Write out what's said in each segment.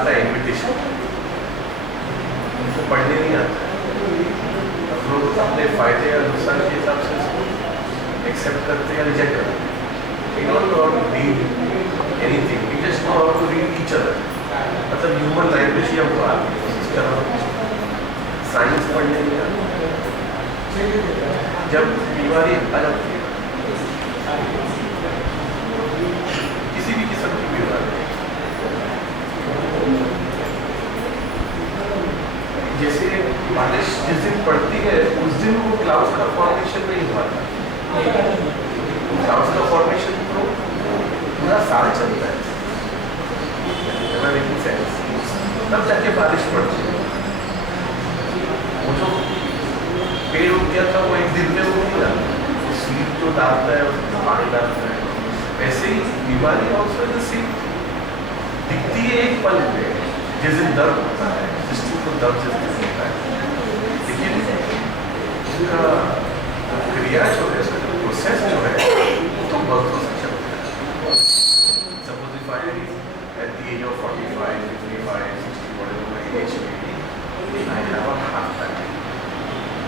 आता है इन्विटेशन, उनको पढ़ने नहीं आता है। अब लोग अपने फायदे या नुकसान के हिसाब से इसको एक्सेप्ट करते या रिजेक्ट करते हैं। We don't know how to read anything, we just know how to read each other. मतलब ह्यूमन लैंग्वेज ही हमको आती है, इस तरह साइंस पढ़ने नहीं आती। जब बीमारी आ जाती है, किसी भी किस्म की बीमारी, जैसे बारिश जिस दिन पड़ती है उस दिन वो क्लाउड्स का फॉर्मेशन नहीं हुआ था। क्लाउड्स का फॉर्मेशन तो पूरा साल चलता है, तब जाके बारिश पड़ती है। वो जो पेड़ उग गया था वो एक दिन में उग नहीं जाता, वो सीड जो डालता है उसमें पानी डालता है, वैसे ही बीमारी ऑल्सो सीड दिखती है एक पल में, जिस दिन दर्द होता है सिस्टम को दर्द जिस दिन होता है, लेकिन उसका क्रिया जो है, उसका प्रोसेस जो है वो तो बरसों से चलता है। Suppose if I at the age of 45, 55, 60, whatever my age may be, I have a heart attack,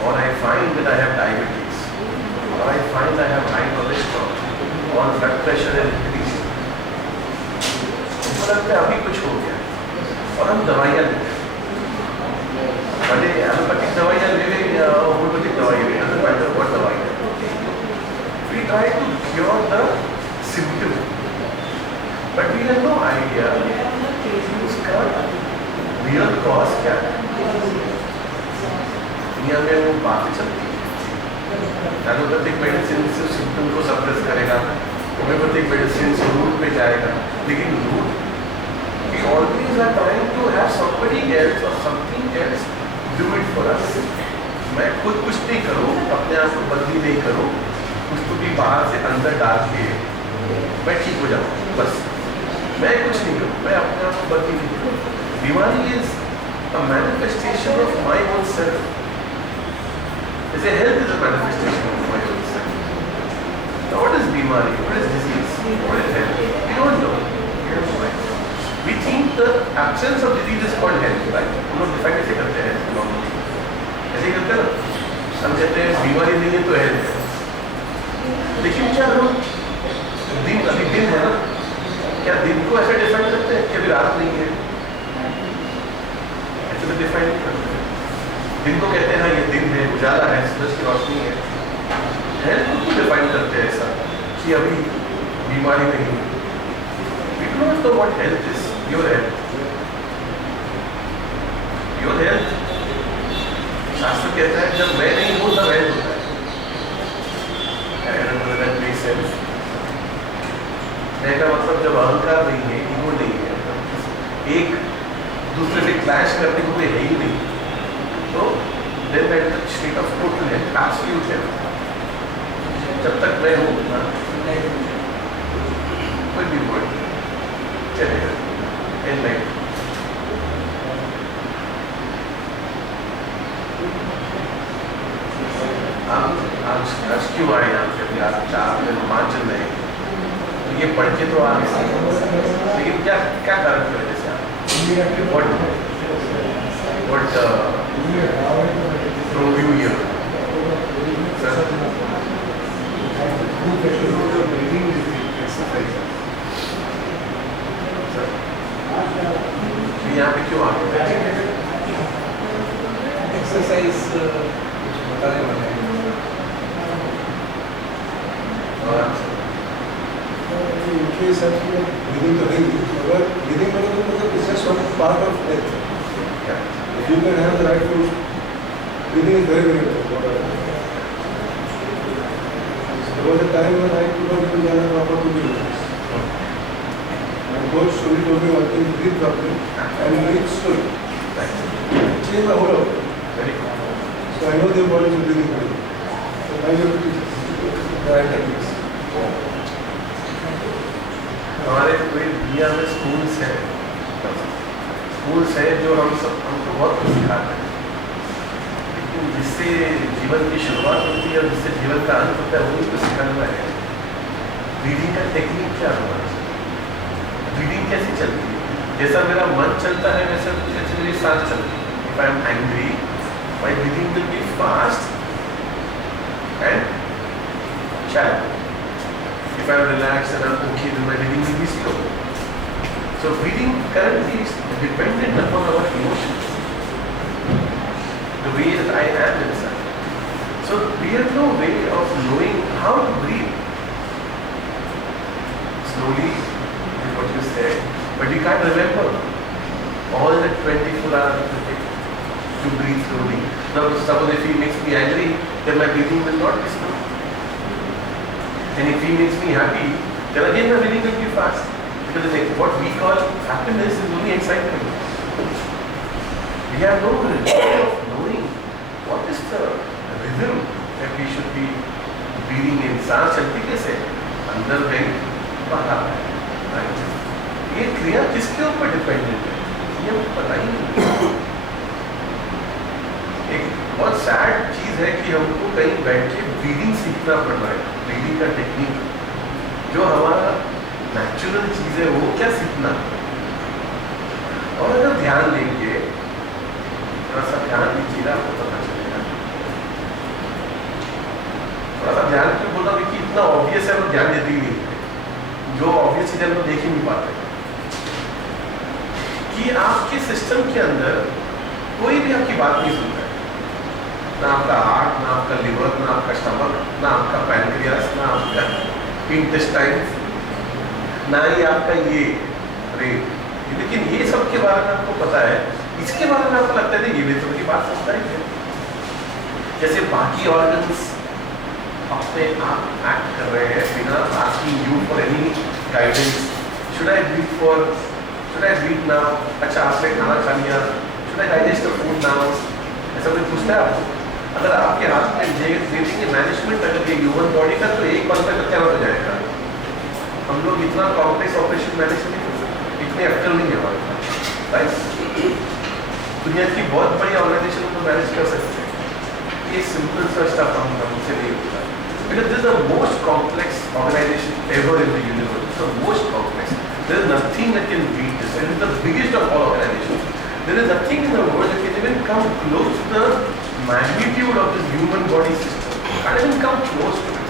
or I find that I have diabetes, or I find I have high cholesterol, or blood pressure has increased, मुझे लगता है अभी कुछ हो गया और हम दवाइयाँ लेते हैं, भले एलोपैथिक दवाइयाँ ले लें या होम्योपैथिक दवाई लें, डजंट मैटर व्हाट दवाई है, we try to cure the symptom, but we have no idea उसका real cause क्या है। दुनिया में वो बातें चलती है, एलोपैथिक मेडिसिन से सिम्टम को सप्रेस करेगा, होम्योपैथिक मेडिसिन से रूट पे जाएगा, लेकिन root we always are trying to have somebody else or something else do it for us. मैं खुद कुछ नहीं करूँ, अपने आप को बदली नहीं करूँ, कुछ तो भी बाहर से अंदर डाल के मैं ठीक हो जाऊँ, बस मैं कुछ नहीं करूँ, मैं अपने आप को बदली नहीं करूँ। बीमारी is a manifestation of my own self. जैसे health is a manifestation of my own self. Now what is बीमारी? What is disease? What is health? We don't know. We don't know. We think the absence of disease is called health, right? हम लोग define कैसे करते हैं normally? ऐसे ही करते हैं ना, हम कहते हैं बीमारी नहीं है तो हेल्थ है, लेकिन क्या हम दिन अभी दिन है ना, क्या दिन को ऐसे डिफाइन करते हैं कि अभी रात नहीं है? ऐसे तो डिफाइन नहीं करते। दिन को कहते हैं हाँ ये दिन है, उजाला है, सूरज की रोशनी है। हेल्थ को डिफाइन करते हैं ऐसा कि अभी बीमारी नहीं है। We do not know what health is. Your health. Your health. शास्त्र कहता है जब मैं नहीं हूँ तब हेल्थ होता है। I don't know that makes sense. मैं का मतलब जब अहंकार नहीं है, ईगो नहीं है, एक दूसरे से क्लैश करने को कोई है ही नहीं, तो then that is a state of total health, absolute health. जब तक मैं हूँ ना, कोई भी वर्ड चलेगा in life. आज क्यों आए यहाँ पे? आज 4 दिन 5 दिन नहीं, तो ये पढ़ के तो आ गए, लेकिन क्या क्या कारण की वजह से आप what drove you here? यहाँ पे क्यों आ गए? एक्सरसाइज बताने वाले हैं। उनके हिसाब से ब्रीदिंग तो नहीं, अगर ब्रीदिंग करो तो मतलब it's just one part of health. If you can have the right food, breathing is very very important. There was a time when I could not do proper breathing. Coach slowly told me one thing: breathe properly and breathe slowly. Change my whole outlook. Very good. So I know their body is breathing well. So I will teach the right techniques. हमारे पूरी दुनिया में schools हैं जो हमको बहुत कुछ सिखाते हैं, लेकिन जिससे जीवन की शुरुआत होती है और जिससे जीवन का अंत होता है वही तो सिखाना है। ब्रीदिंग का टेक्निक क्या होगा? ब्रीदिंग कैसे चलती है, जैसा मेरा मन चलता है वैसे मेरी सांस चलती है. If I am angry, my breathing will be fast and shallow. If I am relaxed and I am okay, then my breathing will be slow. So breathing currently is dependent upon our emotions, the way that I am inside. So we have no way of knowing how to breathe. Slowly is what you said, but we can't remember all the 24 hours to breathe slowly. Now suppose if he makes me angry, then my breathing will not be slow. And if he makes me happy, then again my breathing will be fast. Because what we call happiness is only excitement. We have no way of knowing what is the rhythm that we should be breathing in. सांस चलती कैसे? अंदर गई, बाहर आई. ये क्रिया किसके ऊपर डिपेंडेंट है? ये हमको पता ही नहीं. एक बहुत सैड चीज है कि हमको कहीं बैठ के ब्रीदिंग सीखना पड़ रहा है. ब्रीदिंग का टेक्निक जो हमारा नेचुरल चीज है वो क्या सीखना. और अगर ध्यान देंगे, थोड़ा सा ध्यान दीजिएगा, आपको पता चलेगा. थोड़ा सा ध्यान क्यों बोला कि इतना ऑब्वियस है, वो ध्यान देते ही नहीं. जो ऑब्वियस चीज हम देख ही नहीं पाते कि आपके सिस्टम के अंदर कोई भी आपकी बात नहीं सुनता है. ना आपका हार्ट, ना आपका लिवर, ना आपका स्टमक, ना आपका पैनक्रियास, ना आपका इंटेस्टाइन, ना ही आपका ये ब्रेन. लेकिन ये सब के बारे में आपको पता है. इसके बारे में आपको लगता है ये भी तो की बात सुनता ही है. जैसे बाकी ऑर्गन्स अपने आप एक्ट कर रहे हैं बिना asking you for any guidance. Should I breathe now? अच्छा आपने खाना खा लिया, should I digest the food now? ऐसा कोई पूछता है आपको? अगर आपके हाथ में देखेंगे मैनेजमेंट अगर ये ह्यूमन बॉडी का, तो एक बार में क्या हो जाएगा. हम लोग इतना कॉम्प्लेक्स ऑपरेशन मैनेज नहीं कर सकते, इतने अक्ल नहीं है हमारे पास. राइट? दुनिया की बहुत बड़ी ऑर्गेनाइजेशन को मैनेज कर सकते हैं. ये सिंपल सा स्टफ हमसे नहीं होता. Because this is the most complex organization ever in the universe. It's the most complex. There is nothing that can beat this. It is the biggest of all organizations. There is nothing in the world that can even come close to the magnitude of this human body system. Can't even come close to it.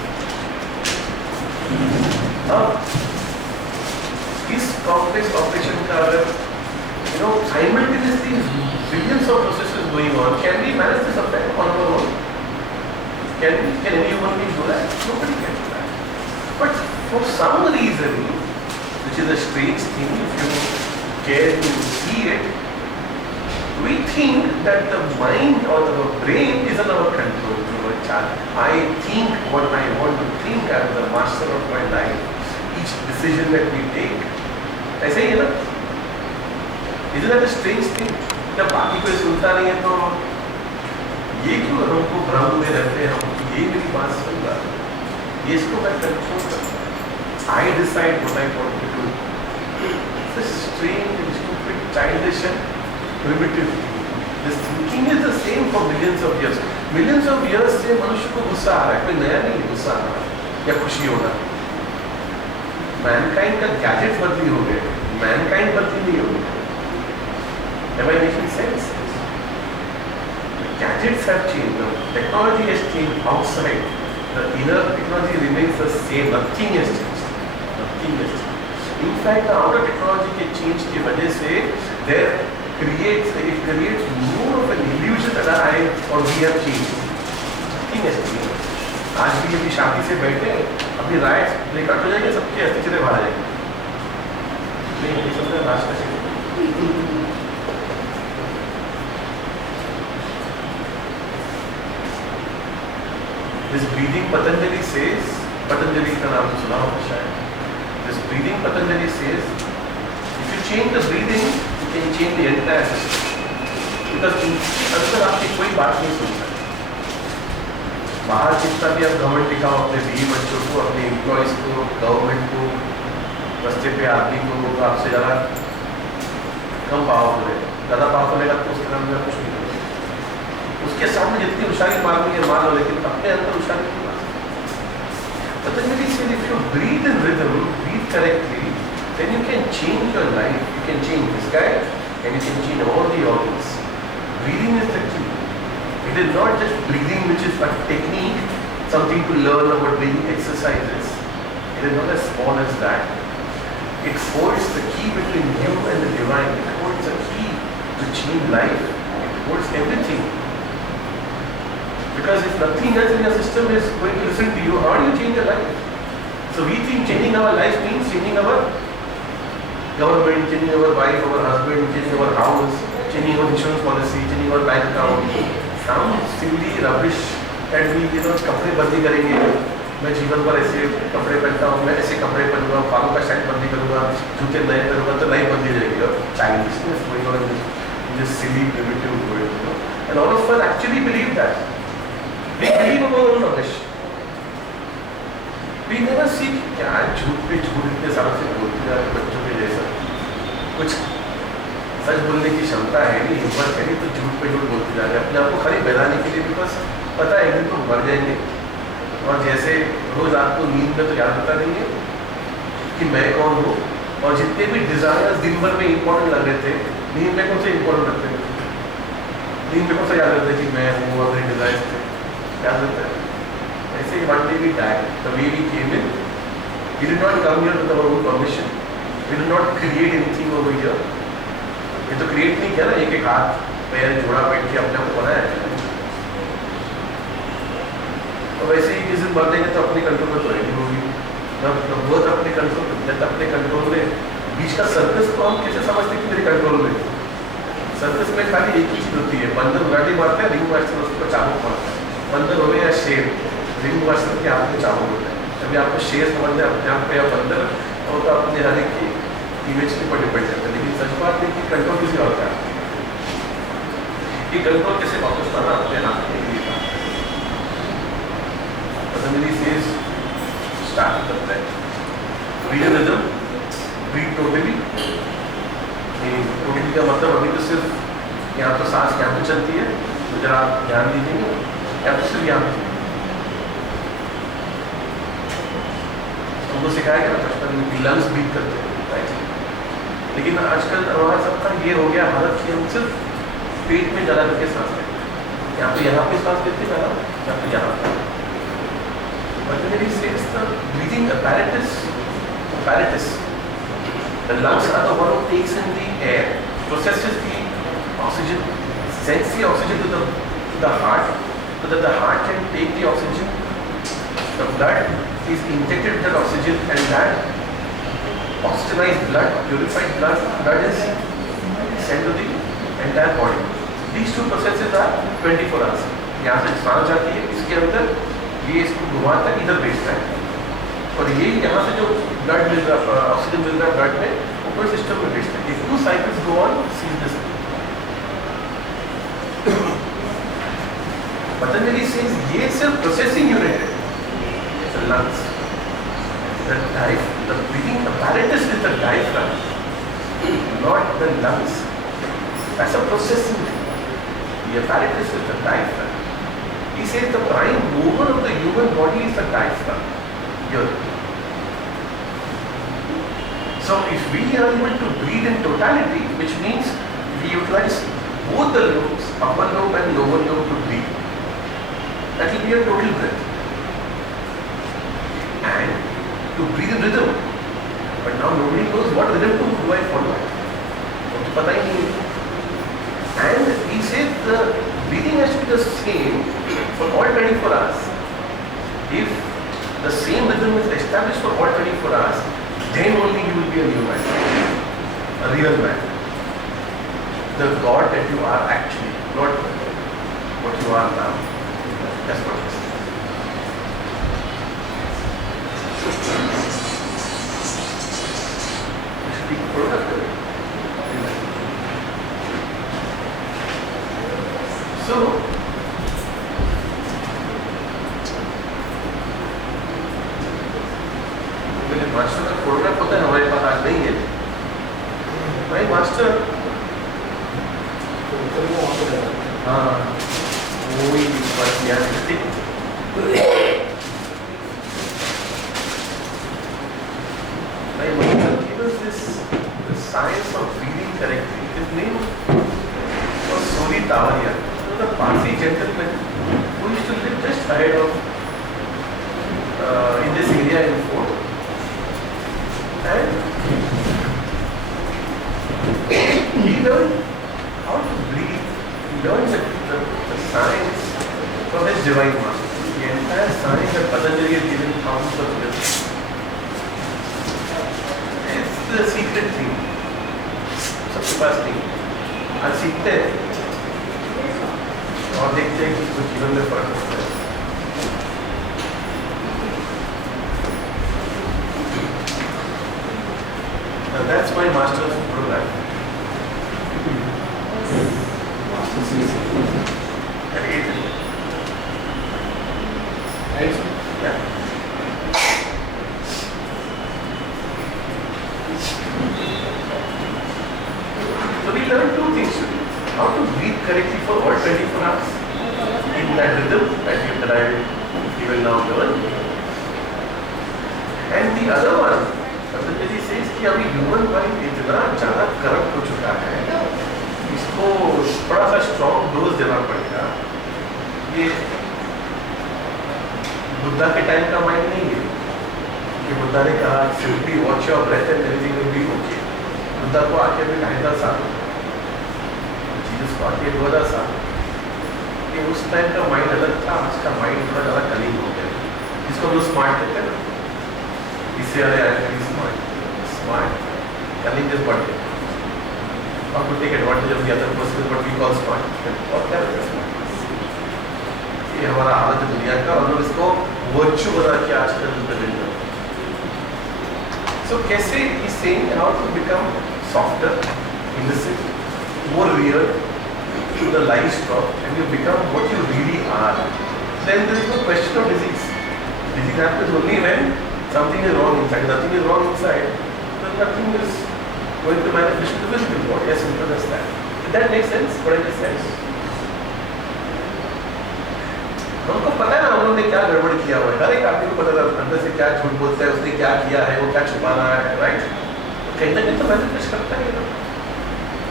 इस complex operation का अगर simultaneously billions of processes going on, can we manage this effect on our own? Can any human being do that? Nobody can do that. But for some reason, which is a strange thing if you care to see it, we think that the mind or the brain is in our control. I think what I want to think. I am the master of my life. Each decision that we take. ऐसे ही है ना? Isn't that a strange thing? जब बाकी कोई सुनता नहीं है तो ये क्यों हमको भ्रम में रहते हैं? हम ये मेरी बात सुन रहा है, ये इसको मैं कंट्रोल करता हूँ. I decide what I want to do. It's a strange, stupid, childish and primitive thing. This thinking is the same for millions of years. Millions of years से मनुष्य को गुस्सा आ रहा है, कोई नया नहीं गुस्सा आ रहा है या खुशी हो रहा है. Mankind का गैजेट बदली हो गए, mankind बदली नहीं हो गई. Am I making sense? Gadgets have changed. The technology has changed outside. The inner technology remains the same. Nothing has changed. Nothing has changed. In fact, the outer technology के change की वजह से it creates more of an illusion that I or we have changed. Nothing has changed. आज भी अभी शादी से बैठे अभी राइट्स ब्रेकआउट हो जाएंगे, सबके अस्तित्व बाहर आ जाएंगे. नहीं ये सब राष्ट्र से This breathing Patanjali says, Patanjali का नाम सुना होगा शायद. This breathing Patanjali says, if you change the breathing, you can change the entire system. Because इनके अंदर आपकी कोई बात नहीं सुनता. बाहर जितना भी आप गवर्नमेंट दिखाओ अपने बीवी बच्चों को, अपने एम्प्लॉयज को, गवर्नमेंट को, रास्ते पे आदमी को, तो आपसे ज़्यादा कम पावरफुल है. ज़्यादा पावरफुल है तो उसके नाम में कुछ नहीं. उसके सामने जितनी होशियारी मारनी है मार लो, लेकिन अपने अंदर होशियारी नहीं मार. Patanjali says if you breathe in rhythm, breathe correctly, then you can change your life. You can change this guy and you can change all the organs. Breathing is the key. It is not just breathing which is a technique, something to learn about breathing exercises. It is not as small as that. It holds the key between you and the divine. It holds the key to change life. It holds everything. Because if nothing else in your system is going to listen to you, how do you change your life? So we think changing our life means changing our government, changing our wife, our husband, changing our house, changing our insurance policy, changing our bank account. Sounds silly, rubbish, and we कपड़े बंदी करेंगे. मैं जीवन भर ऐसे कपड़े पहनता हूँ, मैं ऐसे कपड़े पहनूंगा, बालों का स्टाइल बंदी करूँगा, जूते नए पहनूंगा, तो नई बंदी रहेगी. और childishness going on in this silly primitive world. And all of us actually believe that. We believe our own rubbish. We never see क्या झूठ पे झूठ इतने सालों से बोलते जा रहे बच्चों के जैसा. कुछ सच बोलने की क्षमता है नहीं, हिम्मत है नहीं, तो झूठ पे झूठ बोलते जा रहे हैं अपने आप को खाली बहलाने के लिए. बिकॉज पता है एक दिन तो मर जाएंगे. और जैसे रोज रात को नींद में तो याद होता नहीं है कि मैं कौन हूँ. और जितने भी डिजायर्स दिन भर में इंपॉर्टेंट लग रहे थे, नींद में कौन से इंपॉर्टेंट लगते हैं? नींद में कौन सा याद रहता है कि मैं हूँ और मेरे डिजायर्स थे? याद रहता है. ऐसे ही one day we died. The way we came in, we did not come here with our own permission. We did not create anything over here. ये तो क्रिएट नहीं किया ना, एक एक हाथ पैर जोड़ा बैठ के अपने आप को बनाया. तो वैसे ही किसी दिन मर देंगे तो अपने कंट्रोल में तो रहेगी होगी. वो तो अपने कंट्रोल में, जब अपने कंट्रोल में. बीच का सर्कस को हम कैसे समझते कि मेरे कंट्रोल में? सर्कस में खाली एक ही चीज होती है, बंदर उगाटी मारते हैं, रिंग मास्टर उसको चाबुक मारता है. बंदर हो गए या शेर, रिंग मास्टर के आपको चाबुक होता है. अभी आपको शेर समझते हैं अपने आप पे या बंदर, और तो अपने हर एक की इमेज के ऊपर डिपेंड करता है. लेकिन सच बात है कि कंट्रोल किसी और का है. ये कंट्रोल कैसे वापस लाना अपने हाथ में लिए था. पतंजलि सेज स्टार्ट करता है breathe rhythm, breathe totally. Totally का मतलब अभी तो सिर्फ यहाँ तो सांस यहाँ पे चलती है, तो जरा आप ध्यान दीजिएगा, यहाँ तो सिर्फ यहाँ पे. हमको सिखाया गया बचपन में कि लंग्स ब्रीथ करते हैं, राइट. लेकिन आजकल हमारा सबका ये हो गया हालत कि हम सिर्फ पेट में जला करके सांस लेते हैं. यहाँ पे सांस लेते हैं, यहाँ पे यहाँ पे. Patansali says the breathing apparatus. The lungs are the one who takes in the air, processes the oxygen, sends the oxygen to the heart, so that the heart can take the oxygen. The blood is injected with that oxygen, and that oxygenized blood, purified blood is sent to the entire body. These two processes are 24 hours. यहाँ से सांस जाती है, इसके अंदर ये इसको घुमाता है, इधर भेजता है, और ये यहाँ से जो ब्लड मिल रहा, ऑक्सीजन मिल रहा है ब्लड में, ऊपर सिस्टम में भेजता है. 2 cycles go on seamlessly. Patanjali says ये सिर्फ प्रोसेसिंग यूनिट है. The lungs, the breathing apparatus is the diaphragm, not the lungs. That's a processing thing. The apparatus is the diaphragm. He says the prime mover of the human body is the diaphragm. Here. So if we are able to breathe in totality, which means we utilize both the lobes, upper lobe and lower lobe to breathe, that will be a total breath. And to breathe in rhythm. But now nobody knows what rhythm do I follow. तो पता ही नहीं. And he said the breathing has to be the same for all 24 hours. If the same rhythm is established for all 24 hours, then only you will be a new man, a real man. The God that you are actually, not what you are now. That's what it is. You should be productive. So, मेरे master का photograph होता है, हमारे पास आज नहीं है. भाई master, हाँ वही बात याद करती. भाई master, give us this correctly, his name was Soli Tavaria. He was a Parsi gentleman who used to live just ahead of in this area in Fort. And he learned how to breathe. He learned the science from his divine master. The entire science that Patanjali has given thousands of years. It's the secret thing. सबके पास नहीं। आज सीखते हैं और देखते हैं कि कुछ जीवन में फर्क होता है। And that's my master's program. At 8. Yeah. So we learned two things today. How to breathe correctly for all 24 hours in that rhythm that I will now learn. And the other one, Patanjali says कि अभी human mind इतना ज़्यादा corrupt हो चुका है, इसको थोड़ा सा strong dose देना पड़ेगा। ये बुद्धा के टाइम का माइंड नहीं है कि बुद्धा ने कहा simply watch your breath and everything will be okay. Buddha को आके भी 2,500 साल, जीसस को आके 2,000 साल। ये उस टाइम का माइंड अलग था, आज का माइंड थोड़ा ज़्यादा कलिंग हो गया, जिसको हम लोग स्मार्ट कहते हैं ना। इससे अरे स्मार्ट कलिंग इज बढ़ गया। How to take advantage of the other person is what we call smart. और क्या है smart? ये हमारा हालत है दुनिया का, और हम इसको वर्चू बना के आजकल प्रेजेंट करते हैं। So कैसे he's saying how to become softer, innocent, more real to the livestock, and you become what you really are. Then there is no question of disease. Disease happens only when something is wrong inside. Nothing is wrong inside, then nothing is going to manifest in the physical body. As simple as that. Did that make sense? What I just said? हमको पता है ना हम लोगों ने क्या गड़बड़ किया हुआ है। हर एक आदमी को पता था अंदर से क्या झूठ बोलता है, उसने क्या किया है, वो क्या छुपा रहा है, राइट? कहीं ना कहीं तो मैनिफेस्ट करता है ना,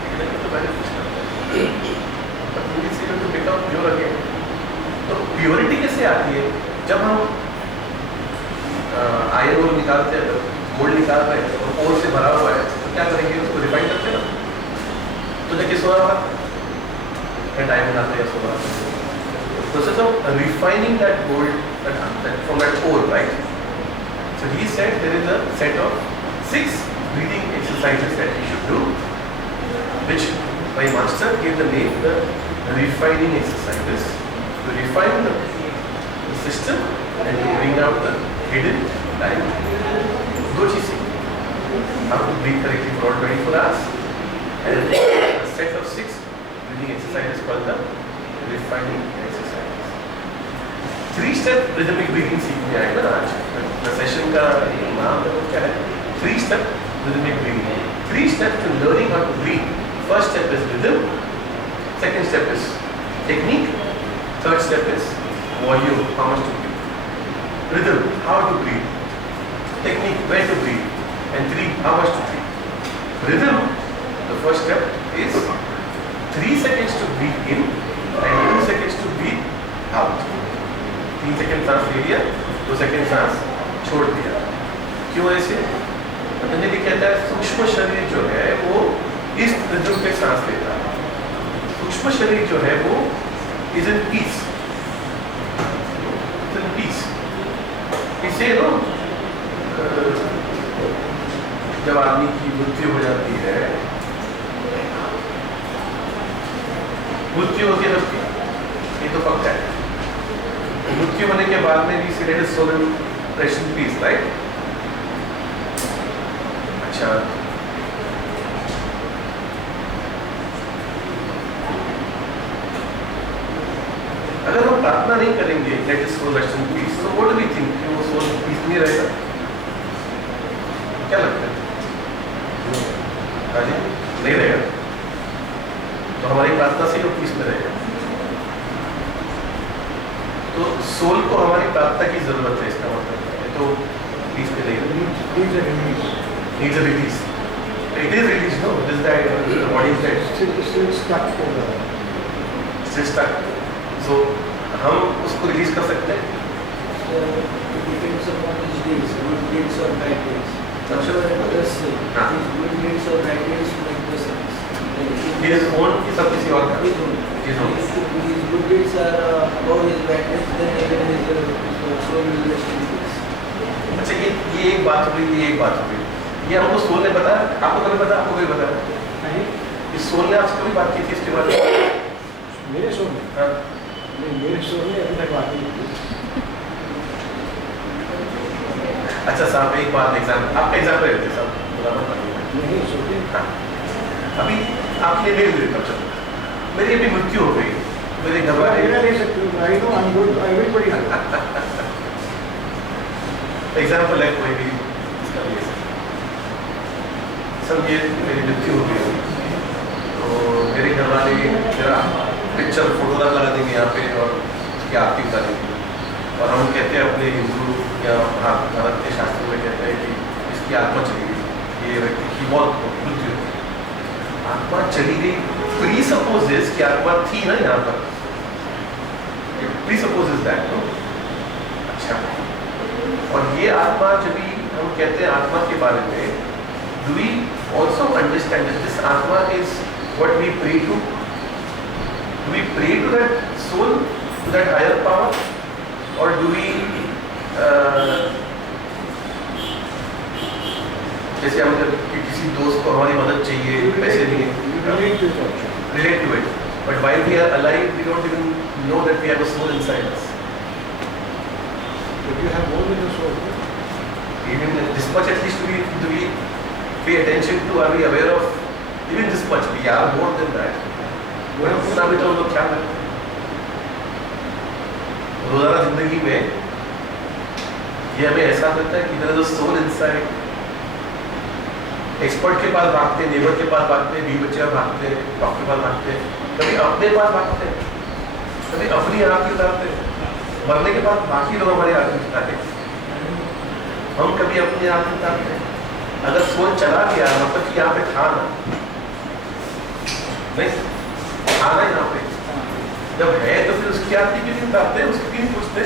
कहीं ना कहीं तो मैनिफेस्ट करता है। But we need to become pure again. तो प्योरिटी कैसे आती है? जब हम आयरन ओर निकालते हैं, गोल्ड निकाल रहे हैं और ओर से भरा हुआ है, तो क्या करेंगे? उसको रिफाइन करते हैं ना। तो जाके सोना होगा, टाइम बनाते हैं सोना। Process of refining that gold from that ore, right? So he said there is a set of 6 breathing exercises that we should do, which my master gave the name the refining exercises, to refine the system and to bring out the hidden time. दो चीजें, how to breathe correctly for all 24 hours, and a set of 6 breathing exercises called the refining exercises. 3-step rhythmic breathing सीखने आए ना आज। Session का नाम है क्या है? 3-step rhythmic breathing. 3 steps to learning how to breathe. First step is rhythm. Second step is technique. Third step is volume, how much to breathe. Rhythm, how to breathe. Technique, where to breathe. And 3, how much to breathe. Rhythm, the first step is 3 seconds to breathe in and 2 seconds to breathe out. 3 second सांस ले लिया, 2 second सांस छोड़ दिया। क्यों ऐसे? पतंजलि कहता है सूक्ष्म शरीर जो है वो इस रिदम पे सांस लेता है। सूक्ष्म शरीर जो है वो इज इन पीस, इसे नो जब आदमी की मृत्यु हो जाती है, मृत्यु होती है ये तो पक्का है। मृत्यु होने के बाद में भी let his soul in rest in peace, right? अच्छा, अगर हम प्रार्थना नहीं करेंगे let his soul rest in peace, तो व्हाट डू वी थिंक कि वो सोल पीस नहीं रहेगा? क्या लगता है? हाजी नहीं रहेगा, तो हमारी प्रार्थना से वो पीस में रहेगा। तो सोल को हमारी प्रार्थना की जरूरत है, इसका मतलब है तो पीस पे रहेगा। Needs a release, It is released, no? It is that the body is dead. Still stuck in the. Still stuck. So हम उसको रिलीज कर सकते हैं. It depends upon his deeds, good deeds or bad deeds. अच्छा. Others say, हाँ. his good deeds or bad deeds make the sense. His own की सब किसी और का. His own. His own. If his good deeds are above his bad deeds, then even his soul will rest in peace. अच्छा ये एक बात हो गई, ये एक बात हो गई. ये हमको सोल ने बताया, आपको कभी पता, आपको कभी बताया? नहीं. इस सोल ने आपसे कभी बात की थी इसके बारे में? मेरे शो में. हाँ. नहीं, मेरे शो में अभी तक बात नहीं की. अच्छा साहब एक बात एग्जाम्पल, आपका एग्जाम्पल लेते साहब. नहीं सोचे. हाँ. अभी आपने ले लिया तब चलो. मेरी अभी मृत्यु हो गई. मेरे घर वाले मेरा ले सकते हो. I know I am good. I will बड़ी. एग्जाम्पल है कोई भी इसका भी है. सब ये मेरी मृत्यु हो गई तो मेरे घर वाले मेरा पिक्चर फोटोग्राफ लगा देंगे यहाँ पे और उसकी आरती उतारेंगे और हम कहते हैं अपने हिंदू या भारत के शास्त्र में कहते हैं कि इसकी आत्मा चली गई, ये व्यक्ति की मौत मृत्यु हो गई. आत्मा चली गई प्री सपोजेस कि आत्मा थी ना यहाँ पर. Presupposes that no. अच्छा और ये आत्मा जब भी हम कहते हैं आत्मा के बारे में, do we also understand that this atma is what we pray to? Do we pray to that soul, to that higher power, or do we जैसे हम जब किसी दोस्त को हमारी मदद चाहिए, पैसे नहीं relate to it, but while we are alive we don't even know that we have a soul inside us. If you have more than a soul. Even this much at least do we pay attention to, are we aware of even this much? We are more than that. उतना भी तो हम लोग क्या करते हैं रोजाना जिंदगी में. ये हमें ऐसा लगता है कि there is a soul inside. Expert के पास भागते, नेबर के पास भागते, बीवी बच्चे के पास भागते, डॉक्टर के पास भागते, कभी अपने पास भागते, कभी अपनी आँख उतारते, मरने के बाद बाकी लोग हमारी आँख उतारते, हम कभी अपनी आँख उतारते. अगर सोल चला गया मतलब कि यहाँ पे था ना, नहीं था ना यहाँ पे, जब है तो फिर उसकी आरती भी नहीं उतारते, उसकी भी नहीं पूछते.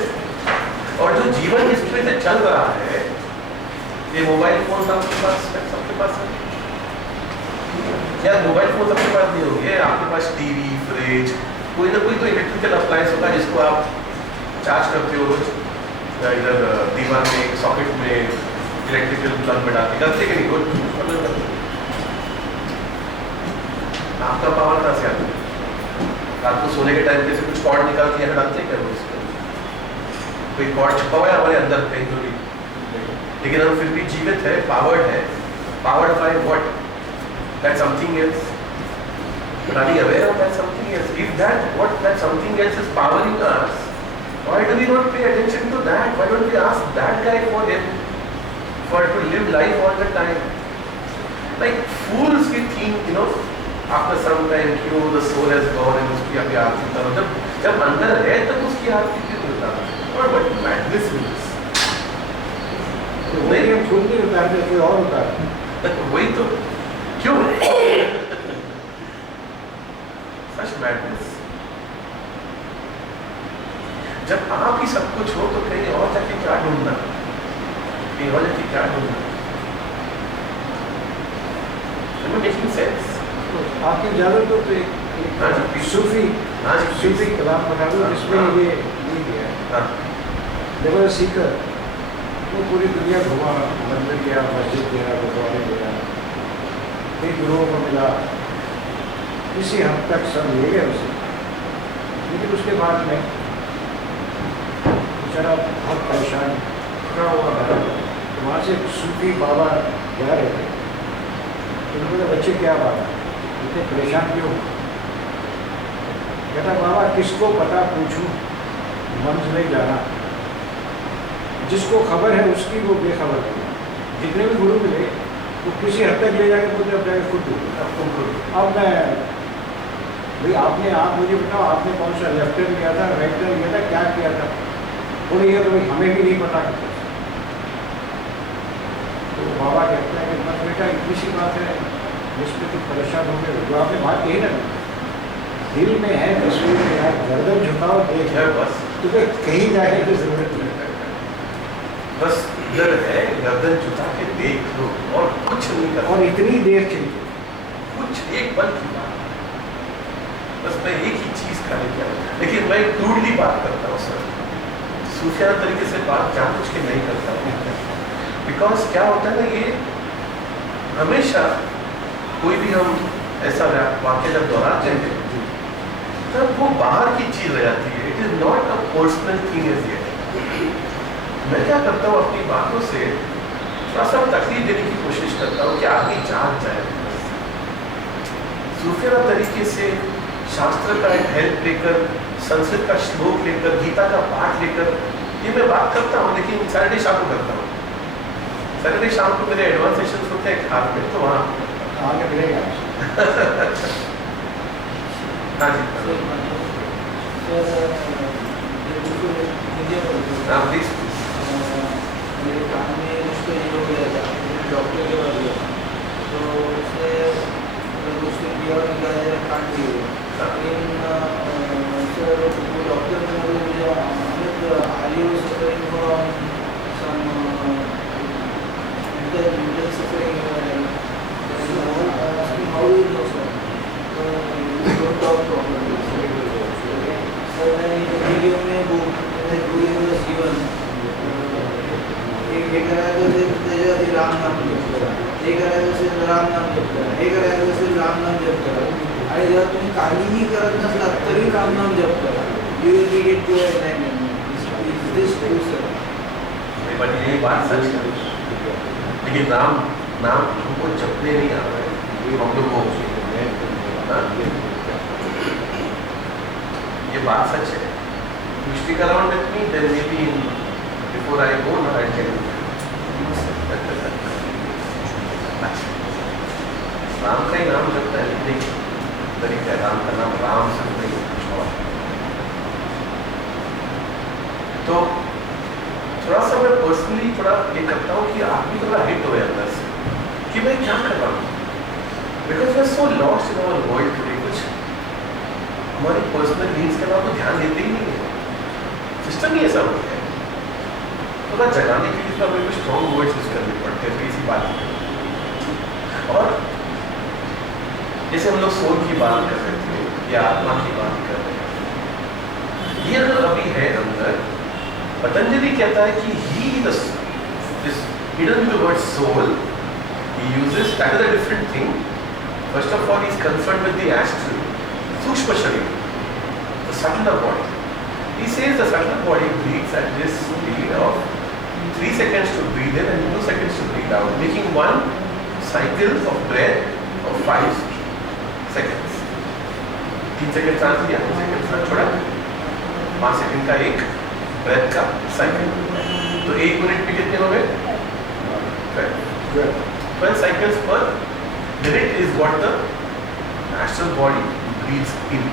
और जो जीवन हिस्ट्री से चल रहा है, ये मोबाइल फोन सबके पास है, या मोबाइल फोन सबके पास नहीं होंगे, आपके पास टीवी, फ्रिज, कोई ना कोई तो इलेक्ट्रिकल अप्लायंस होगा जिसको आप चार्ज करते हो रोज. इधर दीवार में सॉकेट में इलेक्ट्रिकल प्लग में डालते करते कि नहीं. आपका पावर कहाँ से आता है? रात को सोने के टाइम पे से कुछ कॉर्ड निकाल के यहाँ डालते हैं क्या? कोई कॉर्ड छुपा हुआ है हमारे अंदर कहीं तो भी, लेकिन हम फिर भी जीवित है, पावर्ड है. Powered by what? That something else. But are we aware of that something else? If that something else is powering us, why do we not pay attention to that? Why don't we ask that guy for him? For to live life all the time, like fools we think, after some time the soul has gone and उसकी अभी आरती करो. जब अंदर है तब उसकी आरती क्यों होता है? और what madness is? नहीं हम खुद नहीं उतारते, कोई और उतारते. वही तो क्यों? Such madness. जब आप ही सब कुछ हो तो कहीं और जाके क्या ढूंढना? कहीं और जाके क्या ढूंढना? Am I making sense? आपकी इजाजत तो सूफी कलाम बता दो जिसमें ये दिया है. देखो सीकर वो पूरी दुनिया घुमा, मंदिर गया, मस्जिद गया, गुरुद्वारे गया, कई गुरुओं को मिला, किसी हद तक सब ले गए उसे. लेकिन उसके बाद में बेचारा बहुत परेशान खड़ा हुआ घर. तो वहाँ से सूफी बाबा जा रहे थे. तो उन्होंने बोला बच्चे क्या बात है, इतने परेशान क्यों? कहता बाबा किसको पता पूछूं, मंज नहीं जाना. जिसको खबर है उसकी वो बेखबर है. जितने भी गुरु मिले वो किसी हद तक ले जाके बोलते अब जाके खुद अब मैं भाई आपने आप मुझे बताओ आपने कौन सा लेफ्ट टर्न किया था, राइट टर्न किया था, क्या किया था? बोले ये तो भाई हमें भी नहीं पता. तो बाबा कहते हैं कि बस बेटा इतनी सी बात है, जिसमें तुम परेशान हो गए, जो आपने बात कही ना, दिल में है तस्वीर में यार, गर्दन झुकाओ देख है बस, तुम्हें कहीं जाने की जरूरत नहीं। बस इधर है, गर्दन झुका के देख लो और कुछ नहीं करना, और इतनी देर चली, कुछ एक पल की बात, बस मैं एक ही चीज का लेके आया। लेकिन मैं क्रूडली बात करता हूँ सर, सूफियाना तरीके से बात जान कुछ के नहीं करता हूँ, बिकॉज क्या होता है ना, ये हमेशा कोई भी हम ऐसा वाक्य जब दोहराते हैं तब वो बाहर की चीज रह जाती है, it is not a personal thing as yet. मैं क्या करता हूँ, अपनी बातों से थोड़ा सा तकलीफ देने की कोशिश करता हूँ कि आदमी जान जाए। सूफियाना तरीके से शास्त्र का एक हेल्प लेकर, संस्कृत का श्लोक लेकर, गीता का पाठ लेकर ये मैं बात करता हूँ, लेकिन सैटरडे शाम को करता हूँ। सैटरडे शाम को मेरे एडवांस सेशंस होते हैं खान में, तो वहाँ आगे मिलेगा। हाँ जी हाँ प्लीज। मेरे कान में उसको ये हो गया था, डॉक्टर के पास गया तो उसने उसको किया और निकाला कान भी हुआ, लेकिन सर वो डॉक्टर ने मुझे Amit are you suffering from some mental suffering how you know sir, don't talk properly sir। मैंने वीडियो में वो जीवन एक करा तो तेज राम नाम जप करा, एक करा तो सिर्फ राम नाम जप करा, एक करा तो सिर्फ राम नाम जप करा, आणि जेव्हा तुम्ही काहीही करत नसला तरी राम नाम जप करा, you will be get to enlightenment. This true sir. But ये बात सच है, लेकिन राम नाम हमको जपने नहीं आ रहा है, हम लोग को ये बात सच है। You stick around with me, then maybe before I go, now I'll tell you. Ram का ही नाम जपता है, नहीं तरीका है राम का नाम, राम से नहीं कुछ और। तो थोड़ा सा मैं पर्सनली थोड़ा ये करता हूँ कि आप भी थोड़ा हिट हो अंदर से कि मैं क्या कर रहा हूँ, because we are so lost in our world today. कुछ हमारी पर्सनल नीड्स के बारे में ध्यान देते ही नहीं है, सिस्टम ही ऐसा हो गया है। थोड़ा जगाने के लिए हमें कुछ स्ट्रॉन्ग वर्ड्स यूज करने पड़ते हैं इसी बात की। और जैसे हम लोग सोल की बात कर रहे थे या आत्मा की बात कर रहे हैं, ये अगर अभी है अंदर, पतंजलि कहता है कि he doesn't use the word soul, he uses that is a different thing. First of all, he is concerned with the astral, Sukshma Sharir, the subtler body. He says the subtler body breathes at this speed of 3 seconds to breathe in and 2 seconds to breathe out, making one cycle of breath of 5 seconds. 3 second सांस लिया, 2 second सांस छोड़ा, 5 second का एक breath का cycle. तो 1 minute में कितने हो गए? 12 cycles per minute is what the astral body breathes in.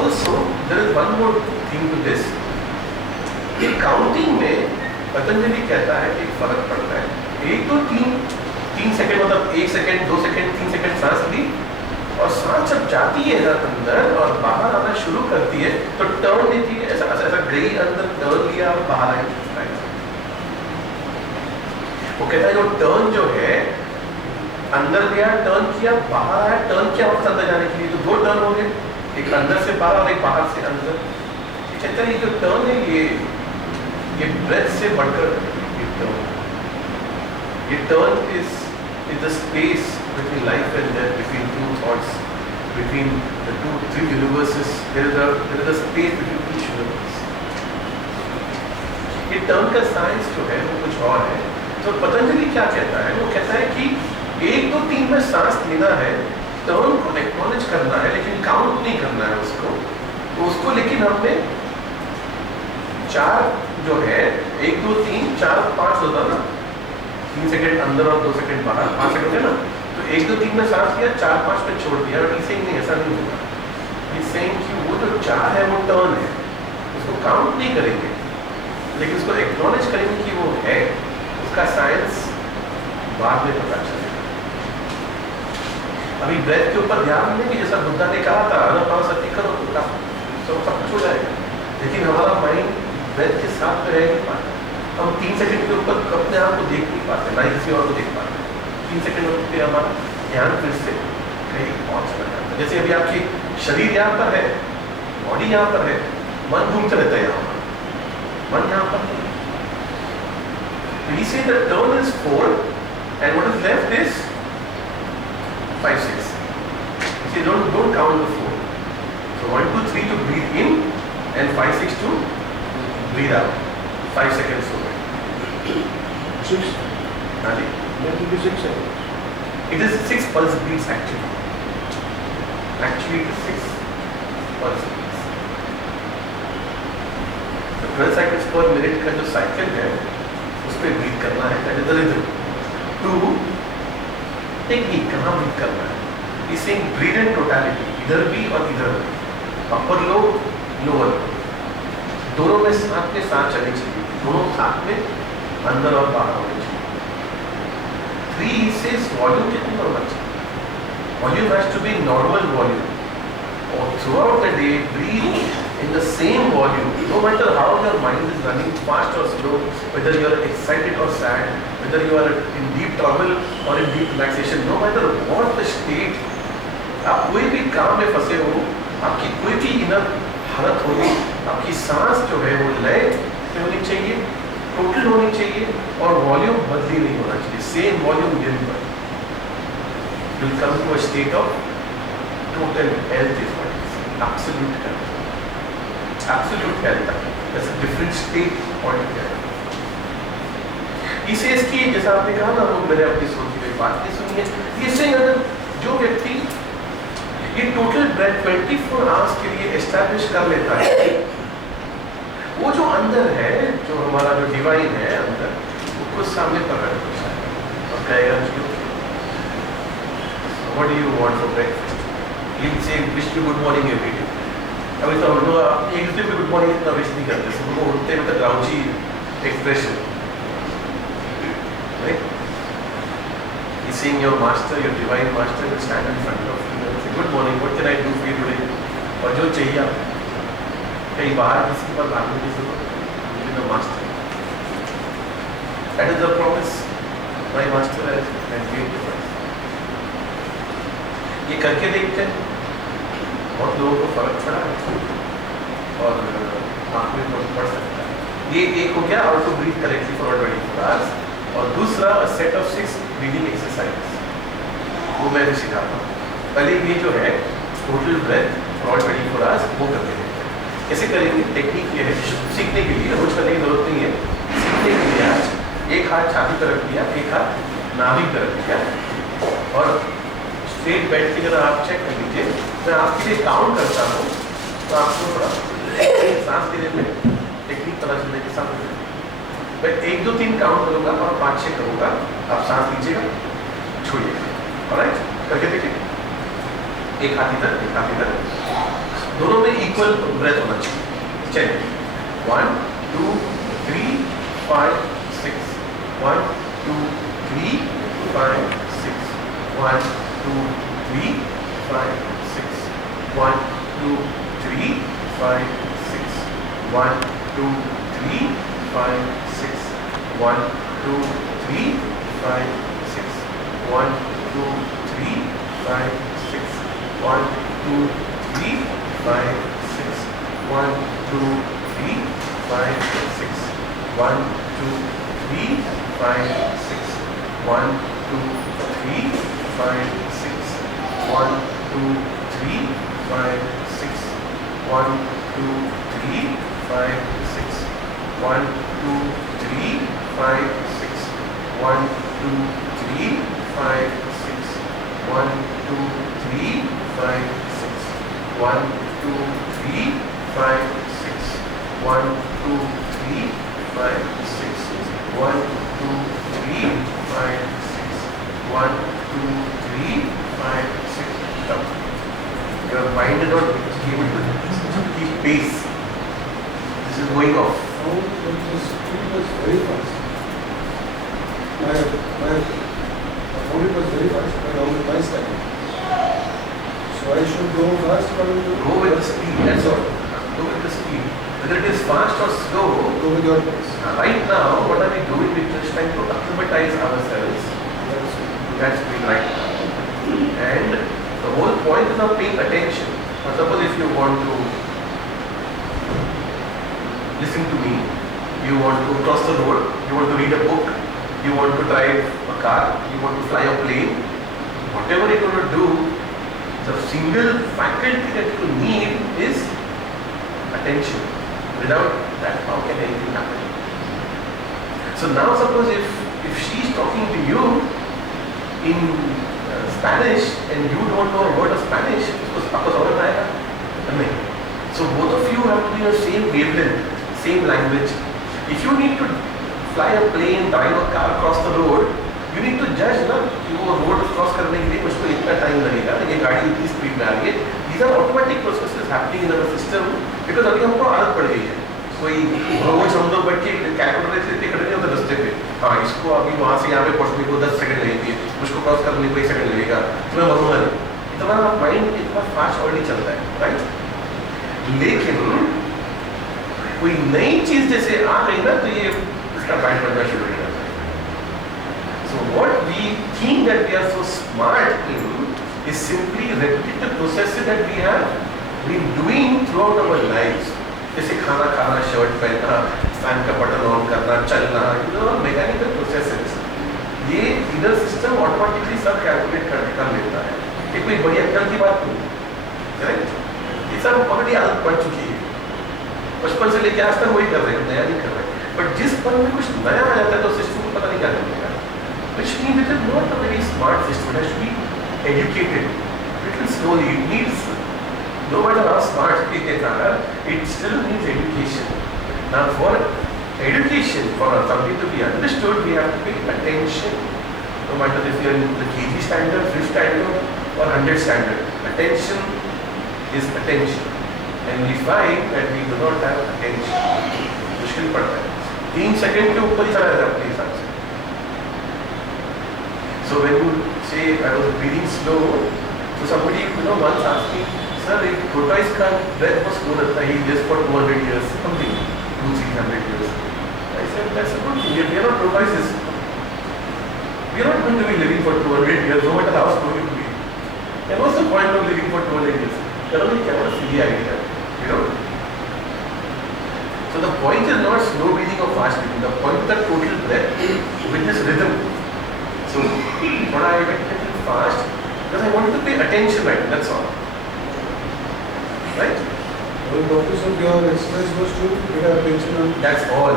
Also, there is one more thing to this. ये काउंटिंग में पतंजलि कहता है कि फर्क पड़ता है। 1 2 3 सेकंड, मतलब 1 सेकंड 2 सेकंड 3 सेकंड सांस ली, और सांस जब जाती है अंदर और बाहर आना शुरू करती है तो टर्न देती है, ऐसा ऐसा गई अंदर टर्न लिया और बाहर आई। वो कहता है जो टर्न जो है अंदर गया, टर्न किया, बाहर आया, टर्न किया वापस अंदर जाने के लिए, तो 2 टर्न हो गए, एक अंदर से बाहर और एक बाहर से अंदर। कहता है ये जो टर्न है ये ब्रेथ से बढ़कर ये turn is the space between life and death, between 2 thoughts, between the 3 universes. There is a space between each universe. ये टर्न का साइंस जो है वो कुछ और है। तो पतंजलि क्या कहता है, वो कहता है कि 1 2 3 में सांस लेना है, टर्न को एक्नॉलेज करना है, लेकिन काउंट नहीं करना है उसको। तो उसको लेकिन हमने 4 जो है 1 2 3 4 5 होता ना, 3 सेकंड अंदर और 2 सेकंड बाहर, 5 सेकंड है ना, तो 1 2 3 में सांस लिया, 4 5 में छोड़ दिया। और इसे नहीं, ऐसा नहीं होगा। इसे कि वो जो 4 है वो टर्न है, उसको काउंट नहीं करेंगे, लेकिन उसको एक्नॉलेज करेंगे कि वो है। उसका साइंस बाद में पता चलेगा। अभी ब्रेथ के ऊपर ध्यान देंगे, जैसा बुद्धा ने कहा था अनापानसति करो तो सब कुछ हो जाएगा, लेकिन हमारा माइंड ब्रेथ के साथ में रह नहीं पाता। हम 3 सेकंड के ऊपर अपने आप को देख नहीं पाते, ना किसी और को देख पाते। 3 सेकंड पे हमारा ध्यान फिर से कहीं पहुंच जाता है। जैसे अभी आपकी शरीर यहाँ पर है, बॉडी यहाँ पर है, मन घूमते रहता है यहाँ पर, मन यहाँ पर नहीं। तो he said the turn is 4 and what is left is 5, 6. You see, don't count the 4. So 1, 2, 3 to breathe in and 5, 6 to breathe out. 5 seconds over. 6. Adi? That will be 6 seconds. It is 6 pulse beats actually. Actually it is 6 pulse beats. The 12 cycles per minute का जो cycle है उस पर breathe करना है, that is the rhythm. 2 technique कहाँ breathe करना है, इस ब्रीथ इन टोटलिटी, इधर भी और इधर भी, अपर लो लोअर लो, दोनों में साथ चलनी चाहिए, दोनों साथ में अंदर और बाहर होनी चाहिए। 3 says वॉल्यूम कितना होना चाहिए, volume has to be normal volume, और throughout the day breathe in the same volume, no matter how your mind is running fast or slow, whether you are excited or sad, whether you are in deep trouble or in deep relaxation, no matter what the state, आप कोई भी काम में फंसे हो, आपकी कोई भी इनर हालत होगी, आपकी सांस जो है वो लय में होनी चाहिए, टोटल होनी चाहिए, और वॉल्यूम बदली नहीं होना चाहिए, सेम वॉल्यूम दिन भर। Will come to a state of total health is what it is, absolute health. Absolute health, that's a different state altogether. इसे इसकी जैसा आपने कहा ना, वो मैंने अपनी सोची हुई बात नहीं सुनी है, इससे अगर जो व्यक्ति ये टोटल ब्रेथ 24 आवर्स के लिए एस्टैब्लिश कर लेता है, वो जो अंदर है, जो हमारा जो डिवाइन है अंदर, वो खुद सामने प्रकट होता है और कहेगा what do you want for breakfast? He'll say wish you good morning every day. अभी तो हम लोग एक दूसरे पे गुड मॉर्निंग इतना विश नहीं करते, सब लोग उठते हैं मतलब ग्राउंडी expression, right? He's seeing your master, your divine master will stand in front of you and say good morning, what can I do for you today? और जो चाहिए आप कहीं बाहर किसी पर भागने की जरूरत नहीं, master, that is the promise my master has made to us. ये करके देखते हैं, बहुत लोगों को फर्क पड़ा है और आँख में फर्क पड़ सकता है। ये एक हो गया how to breathe correctly for 24 hours, और दूसरा सेट ऑफ 6 ब्रीदिंग एक्सरसाइज, वो मैं भी सिखाता हूँ। पहले ये जो है टोटल ब्रेथ फॉर 24 आवर्स, वो करके देखते हैं कैसे करेंगे। टेक्निक ये है, सीखने के लिए, रोज करने की जरूरत नहीं है, सीखने के लिए आज एक हाथ छाती पर रख दिया, एक हाथ नाभि पर रख दिया, और स्ट्रेट बैठ के जरा आप चेक कर लीजिए। मैं आपके लिए काउंट करता हूँ तो आपको थोड़ा सांस लेने में टेक्निक पता चलने के साथ मैं 1, 2, 3 काउंट करूँगा और 5, 6 करूँगा, आप सांस लीजिएगा, छोड़िएगा, ऑलराइट? करके देखिए, एक हाथ इधर, एक हाथ इधर, दोनों में इक्वल ब्रेथ होना चाहिए। चलिए 1, 2, 3, 5, 6, 1, 2, 3, 5, 6, 1, 2, 3, 5, 6, 1, 2, 3, 5, 6, 1, 2, 3, 5, 6, 1, 2, 3, 5, 6, 1, 2, 3, 5, 6, 1, 2, 3, 5, 6, 1, 2, 3, 5, 6, 1, 2, 3, 5, 6, 1, 2, 3, 5, 6, 1, 2, 3, 5, 6, 1, 2, 3, 5, 6, 1, 2, 3, 5, 6, 1, 2, 3, 5, 6, 1, 2, 3, 5, 6, 1, 2, 3, 5, 6, 1, 2, 3, 5, 6, 1, 2, 3, 5, 6, 1, 2, 3, 5, 6. Stop. Your mind is not able to keep pace. This is going off. Oh, this was very fast. I found it was very fast, but only twice time. So I should go fast according to Go with the speed, that's all. Go with the speed. Whether it is fast or slow, go with your pace. right now, what are we doing? We're just trying to acclimatize ourselves. That's being right now. And the whole point is of paying attention. Now, suppose if you want to listen to me, you want to cross the road, you want to read a book, you want to drive a car, you want to fly a plane, whatever you're going to do, the single faculty that you need is attention. Without that, how can anything happen? So now suppose if she is talking to you in Spanish and you don't know a word of Spanish, आपको समझ में आएगा? नहीं. So both of you have to be on the same wavelength, same language. If you need to fly a plane, drive a car, cross the road, you need to judge ना कि वो road cross करने के लिए मुझको इतना time लगेगा, ये गाड़ी इतनी speed में आ रही है. These are automatic processes happening in our system because अभी हमको आदत पड़ गई है. कोई रोज हम लोग बैठ के कैलकुलेटर से टिकट नहीं होता रास्ते पे. हाँ, इसको अभी वहाँ से यहाँ पे पहुँचने को 10 सेकंड लगेंगे, उसको क्रॉस करने को 1 सेकंड लगेगा. तो मैं बोलूँगा नहीं. तुम्हारा माइंड इतना फास्ट ऑलरेडी चलता है, राइट? लेकिन कोई नई चीज जैसे आ गई ना तो ये इसका माइंड बनना शुरू हो जाता है. So what we think that we are so smart in is simply repeat the processes that we have been doing throughout our lives. जैसे खाना खाना, शर्ट पहनना, फैन का बटन ऑन करना, चलना, मैकेनिकल प्रोसेसेस. ये इनर सिस्टम ऑटोमेटिकली सब calculate कर लेता है. ये कोई बड़ी अक्कल की बात नहीं, करेक्ट? ये सब ऑलरेडी आदत पड़ चुकी है. बचपन से लेके आज तक वही कर रहे हैं, नया नहीं कर रहे. बट जिस पल में कुछ नया आ जाता है तो सिस्टम को पता नहीं क्या लगेगा. Which means it is not a very smart system. It has to be educated. Little slowly. It needs, no matter how smart it are, it still needs education. Now for education, for something to be understood, we have to pay attention. No matter if you are in the KG standard, 5th standard or 100 standard. Attention is attention. And we find that we do not have attention. मुश्किल पड़ता है. 3 second के ऊपर ही चला जाता है अपने हिसाब से. So when you say I was breathing slow, so somebody once asked me, sir, if tortoise का breath was slow रहता है, he lives for 200 years, something, 200-300 years. I said that's a good thing. We are not tortoises. We are not going to be living for 200 years, no matter how slow you be. And what's the point of living for 200 years? That only kind of a silly idea, So the point is not slow breathing or fast breathing. The point is the total breath with this rhythm. So when I went a little fast, because I wanted to pay attention, right? That's all. Right? The purpose of your exercise was to get attention on. That's all.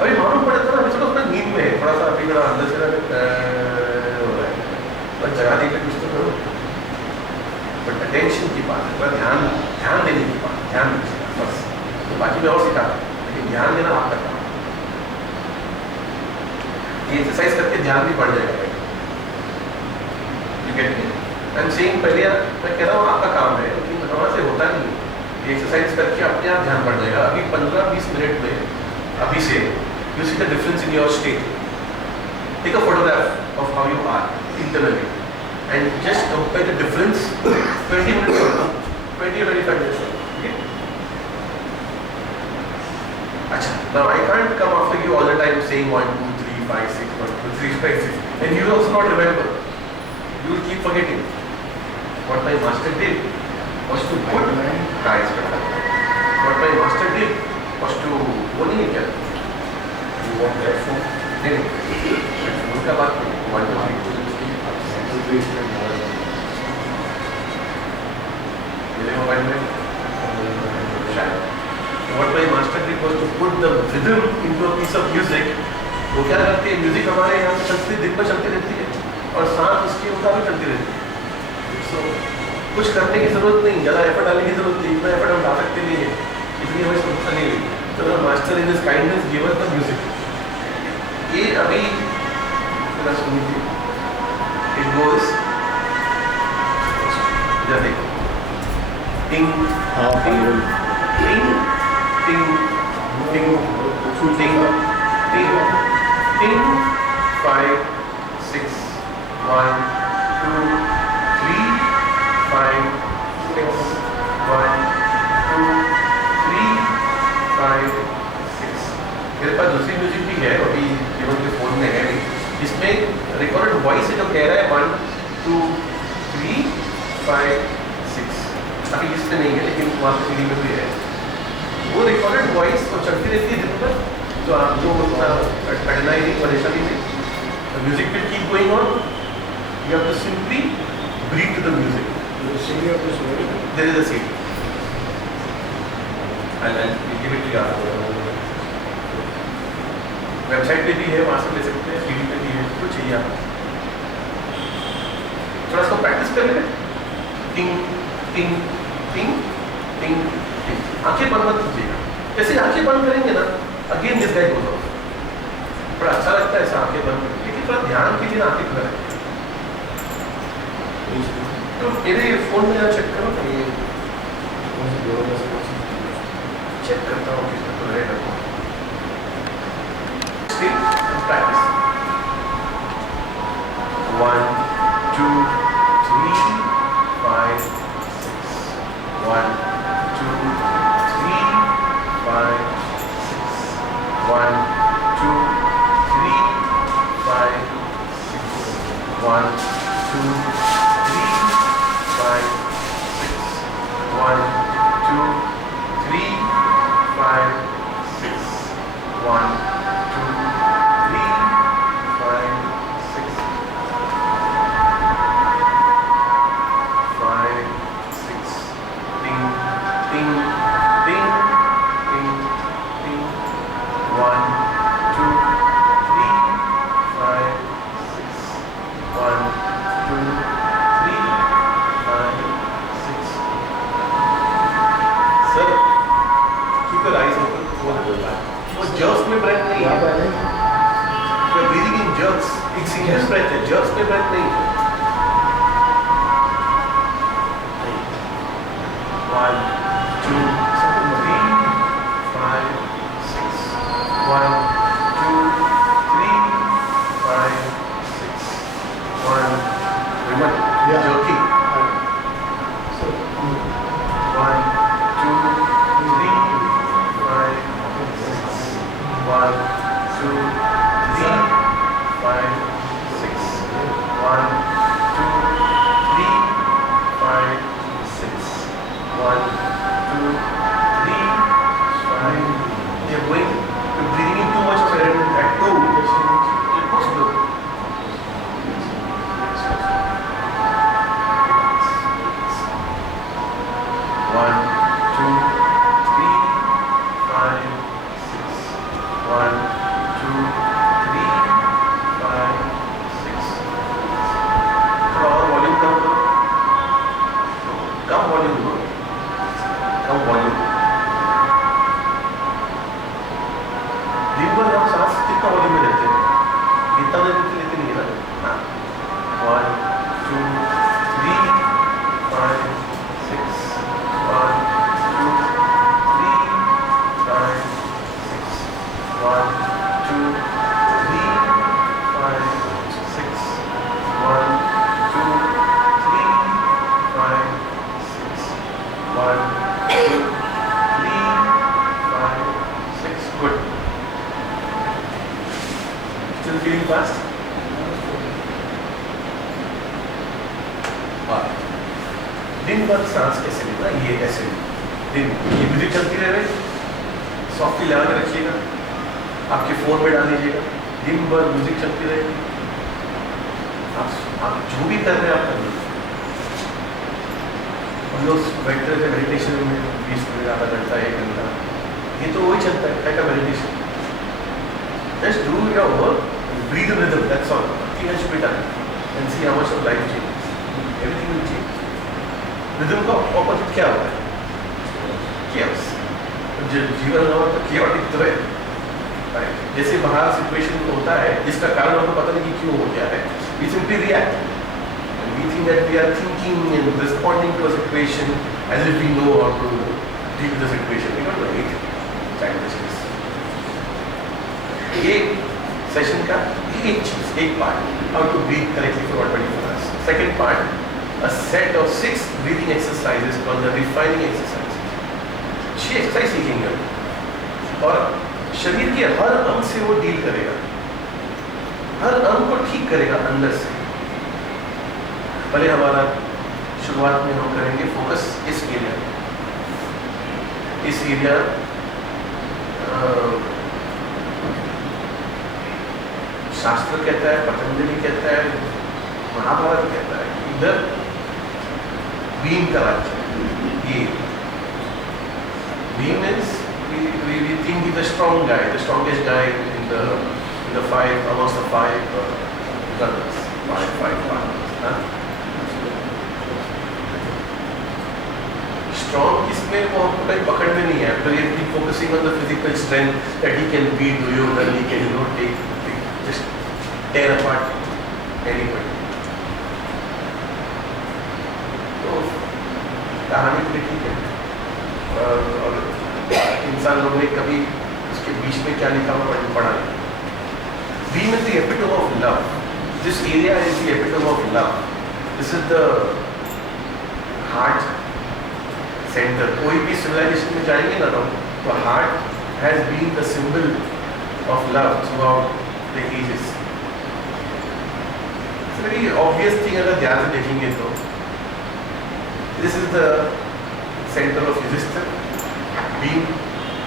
अभी मालूम पड़ा था ना, अभी थोड़ा नींद में है, थोड़ा सा अभी मेरा अंदर से हो रहा है, बस जगा दे के कुछ तो करो. बट अटेंशन की बात है, थोड़ा ध्यान देने की बात, ध्यान दीजिए बस. तो बाकी मैं और सिखाता हूँ, लेकिन ध्यान देना आपका काम. ये एक्सरसाइज करके ध्यान भी बढ़ जाएगा. You get me? I'm saying पहले मैं कह रहा हूँ आपका काम है, लेकिन वहाँ से होता नहीं. ये एक्सरसाइज करके अपने आप ध्यान बढ़ जाएगा. अभी 15-20 मिनट में अभी से you see the difference in your state. Take a photograph of how you are internally and just compare the difference 20 minutes ago, 20 or 25 minutes ago. Okay? Achha, now I can't come after you all the time saying 1, 2, 3, 5, 6, 1, 2, 3, 5, 6. And you will also not remember. You will keep forgetting. What my master did was to put guys. What my master did was to बोलने नहीं क्या? You want that phone? नहीं. उनका बात नहीं. 1, 2, 3, 4. मेरे mobile में शायद. What my master did was to put the rhythm into a piece of music. वो क्या करते हैं? म्यूजिक हमारे यहाँ से चलती दिन पर चलती रहती है और सांस उसके मुताबिक चलती रहती है. So कुछ करने की जरूरत नहीं, ज़्यादा एफर्ट डालने की जरूरत नहीं. इतना एफर्ट हम डाल सकते नहीं है, इसलिए हमें समझता नहीं है. So the master in his kindness gave us the music. ये अभी थोड़ा सुनिए. It goes. इधर देखो. Ting, ting, ting, ting, ting, ting, ting, ting. 5, 6, 1, 2, 5 6 1 2 3 5 6। मेरे पास दूसरी म्यूजिक भी है, अभी जीवन के फोन में है नहीं, इसमें रिकॉर्डेड वॉइस है जो कह रहा है 1 2 3 5 6। अभी इसमें नहीं है लेकिन वहाँ पे सीडी में भी है वो रिकॉर्डेड वॉइस, तो चलती रहती है दिन भर, तो आपको उतना कठिनाई नहीं, परेशानी नहीं। Music will keep going on, you have to simply breathe to the music. CD of the story. There is a CD, I give it to you. Website पे भी है, वहाँ से ले सकते हैं, सीडी पे भी है, जो चाहिए आप। थोड़ा सा प्रैक्टिस कर लें। टिंग टिंग टिंग टिंग टिंग। आंखें बंद मत कीजिएगा, जैसे आंखें बंद करेंगे ना again this guy goes off. बड़ा अच्छा लगता है ऐसा आंखें बंद करके, लेकिन थोड़ा ध्यान कीजिए ना आंखें खुला रखें। तो मेरे फोन में जरा चेक करो ना, ये चेक करता हूँ किसमें तो रहेगा। Practice 1 2 3 5 6 1 2 3 5 6 1 2 3 5 6 1 2 3 5 6 1 2 3 5 6 1 2 3 5 6 5 6 ding ding ding ding ding 1 2 3 5 6 1 2 3 5 6। Sir keep your eyes open, वो जर्क्स में ब्रेथ नहीं है, you're breathing in jerks, एक सीक्वेंस ब्रेथ है, जर्क्स में ब्रेथ नहीं है। 1 2 3 5 6 1 2 3 5 6 1। Remember, jerking. 1 2 3 5 6 1 2 3 5 6 1 2 3 5 6 1 2 3 5। You're going, you're breathing in too much of air at 2. You're supposed to. 1 2 3 5 6 1 2 3 5 6। थोड़ा और वॉल्यूम कम करो, कम वॉल्यूम करो, कम वॉल्यूम। दिन भर हम सांस कितना वॉल्यूम में लेते हैं, इतना देर में लेते नहीं है ना। 1 2 3 5 6 1 2 3 5 6 1 2 3 5 6 1 2 3 5 6 1 2 3 5 6। Good. Still feeling fast? दिन भर सांस कैसे लेना, ये ऐसे दिन ये म्यूजिक चलती रहे, सॉफ्टली लगा के रखिएगा, आपके फोन में डाल दीजिएगा, दिन भर म्यूजिक चलती रहेगी। आप जो भी कर रहे हैं आप कर लीजिए। हम लोग बैठते रहते मेडिटेशन में 20 मिनट, आधा घंटा, 1 घंटा, ये तो वही चलता है टाइप का meditation. Just do your work, breathe rhythm, that's all. Nothing has to be done and see how much of life change, everything will change. Rhythm का ऑपोजिट क्या होता है? केओस। जीवन हमारा तो केओटिक तो है, जैसे बाहर सिचुएशन होता है जिसका कारण हमको पता नहीं कि क्यों हो गया है, we simply react and we think that we are thinking and responding to a situation as if we know how to deal with the situation. We don't know anything. Childishness. एक सेशन का एक चीज, एक part, how to breathe correctly for 24 hours. Second part, a set of 6 breathing exercises called the refining exercises. 6 exercise सीखेंगे और शरीर के हर अंग से वो डील करेगा, हर अंग को ठीक करेगा अंदर से। पहले हमारा शुरुआत में हम करेंगे फोकस इस एरिया, इस एरिया शास्त्र कहता है, पतंजलि कहता है, महाभारत कहता है कि इधर भीम का राज्य, ये Bhim means we think he's the strong guy, the strongest guy in the five, amongst the five brothers, five partners. Strong किसमें वो हमको कहीं पकड़ में नहीं है, but he focusing on the physical strength that he can beat Duryodhan, he can just tear apart anybody. तो कहानी तो ठीक है और इंसान लोग ने कभी उसके बीच में क्या लिखा हुआ पढ़ा है। Beam is the epitome of love. This area is the epitome of love. This is the heart center. कोई भी civilization में जाएंगे ना तो heart has been the symbol of love throughout the ages. It's a very obvious thing अगर ध्यान से देखेंगे तो this is the center of Yudhishthira, Bhim,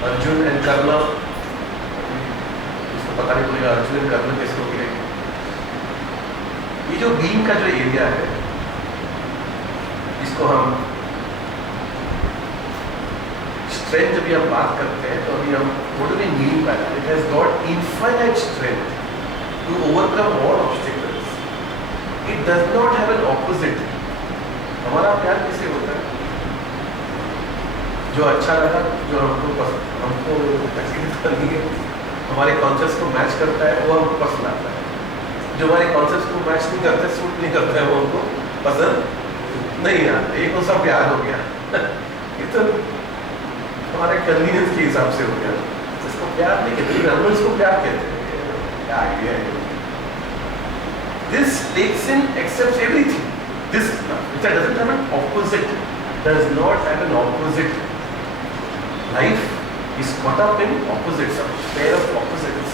Arjun and Karna. इसको पता नहीं पड़ेगा अर्जुन एंड कर्ण कैसे हो गए। ये जो भीम का जो एरिया है इसको हम स्ट्रेंथ जब हम बात करते हैं तो अभी हम what do we mean by that? It has got infinite strength to overcome all obstacles. It does not have an opposite. हमारा प्यार कैसे होता है? जो अच्छा लगा, जो हमको तकलीफ करनी है, हमारे कॉन्सेप्ट्स को मैच करता है वो हमको पसंद आता है। जो हमारे कॉन्सेप्ट्स को मैच नहीं करते, सूट नहीं करता है, वो हमको पसंद नहीं आता। एक तो सब प्यार हो गया ये तो हमारे कन्वीनियंस के हिसाब से हो गया। इसको प्यार नहीं कहते, हम इसको प्यार कहते हैं। क्या आइडिया है? This takes in, accepts everything. This doesn't have an opposite. Does not have an opposite. Life is caught up in opposites, a pair of opposites.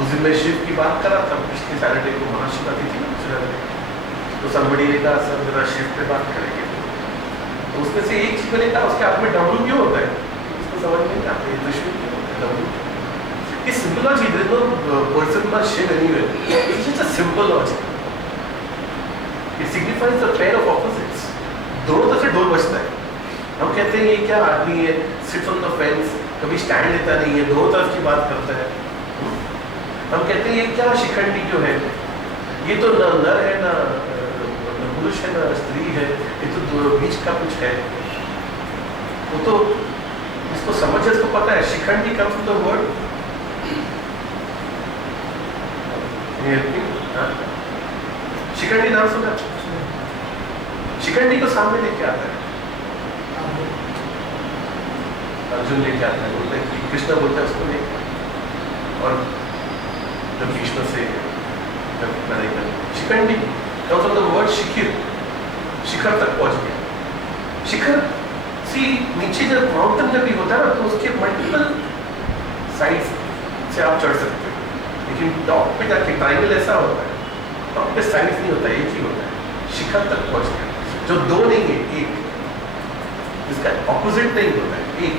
उस दिन मैं शिव की बात कर रहा था, पिछले सैटरडे को महाशिवरात्रि थी ना, तो somebody ने कहा सर जरा शिव पे बात करेंगे। तो उसमें से एक चीज मैंने कहा, उसके हाथ में डमरू क्यों होता है? उसको समझ नहीं आता, ये तो शिव क्यों होता है डमरू? ये symbology, there is no person called Shiv anywhere. It's just a symbology. It signifies the pair of opposites. दोनों तरफ से ढोल बजता है। हम कहते हैं ये क्या आदमी है, सिट्स ऑन द फेंस, कभी स्टैंड लेता नहीं है, दोनों तरफ की बात करता है। हम कहते हैं ये क्या शिखंडी जो है, ये तो न नर है ना पुरुष है ना स्त्री है, ये तो बीच का कुछ है। वो तो इसको समझ है, इसको पता है। Shikhandi comes from the word, Shikhandi नाम सुना? शिखंडी को सामने लेके आता है, अर्जुन लेके आता है, बोलते हैं कि कृष्ण बोलता है उसको लेके, और जब भीष्म से लड़ाई कर Shikhandi comes from the word शिखिर, शिखर तक पहुंच गया। शिखर सी नीचे जब माउंटेन जब भी होता है ना तो उसके मल्टीपल साइड्स से आप चढ़ सकते हो, लेकिन टॉप पे जाके ट्रायंगल ऐसा होता है, टॉप पे साइड्स नहीं होता, एक ही होता है। शिखर तक पहुंच गया, जो दो नहीं है एक, इसका ऑपोजिट नहीं होता है, एक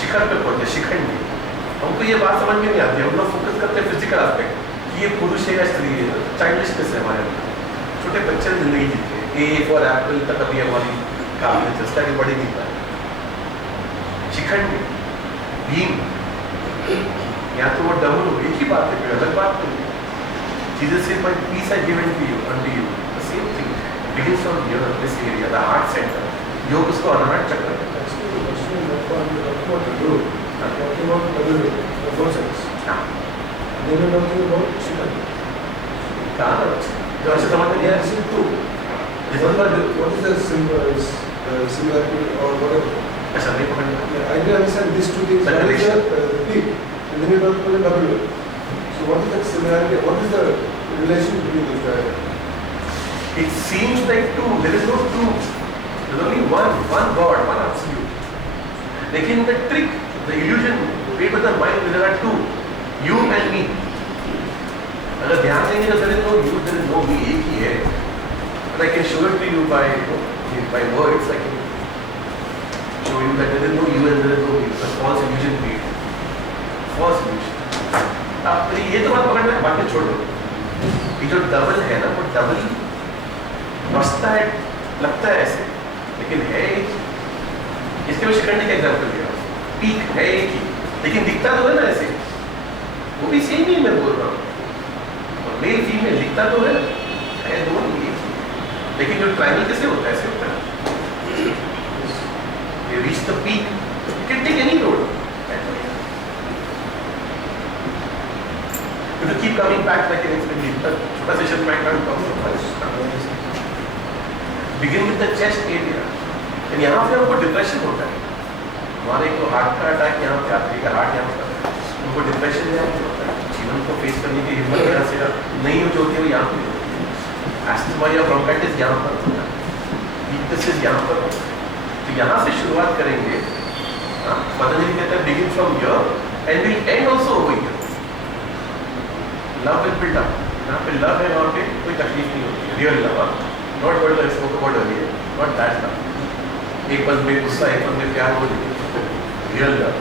शिखर पे पहुंचे शिखंडी। हमको ये बात समझ में नहीं आती, हम लोग फोकस करते हैं फिजिकल एस्पेक्ट कि ये पुरुष है या स्त्री है, चाइल्डिशनेस है हमारे अंदर। छोटे बच्चे जिंदगी जीते हैं, ए फॉर एप्पल तक अभी हमारी काम है, जस्ट आगे बढ़ी नहीं पाए। शिखंडी, भीम, या तो वो डमरू, एक ही बात है, कोई अलग बात नहीं है। Jesus said, "My peace I give unto you, The same thing begins from here, this area, the heart center. योग उसको अनाहत चक्र है। जो ऐसे समझ में नहीं आया, what is the similarity or whatever? ऐसा नहीं पकड़ना। I didn't understand these two things. One is the peak, and then you talk about the W. So what is the similarity? What is the relation between those two? It seems like two. There is no two. There is only one God, one absolute. लेकिन the trick, the illusion made by the mind, there are two. You and me. अगर ध्यान देंगे तो there is no you, there is no me, एक ही है. But I can show it to you by words. I can show you that there is no you and there is no me. It's a false illusion made. False illusion. अब ये तो बात पकड़ना है, बाकी छोड़ दो. ये जो डबल है ना, वो डबल बसता है, लगता है ऐसे, लेकिन है एक. इसके मैं शिकंडी का एग्जाम्पल दिया. पीक है एक ही, लेकिन दिखता तो है ना ऐसे. वो भी सेम ही मैं बोल रहा हूँ. और मेल फीमेल दिखता तो है दोनों एक ही. लेकिन जो ट्रायंगल कैसे होता है, ऐसे होता है. You reach the peak, you can take any road. You have to keep coming back like an experiment. छोटा सेशन में काम begin with the chest area. And यहाँ पे हमको डिप्रेशन होता है. हमारे को हार्ट का अटैक यहाँ पे आता है, हार्ट यहाँ पे हमको डिप्रेशन यहाँ पे होता है. जीवन को फेस करने की हिम्मत यहाँ से नहीं हो, जो होती है वो यहाँ पे होती है. एस्थमा या ब्रोंकाइटिस यहाँ पर होता है, वीकनेसेस यहाँ पर होता है. तो यहाँ से शुरुआत करेंगे. पतंजलि कहता है begin from here and will end also over here. Love will build up. यहाँ पे लव है, वहाँ पे कोई तकलीफ नहीं होती है. Real love, not word life को वर्ड है, नॉट दैट लव. एक पल में गुस्सा, एक पल में प्यार, हो रियल लव.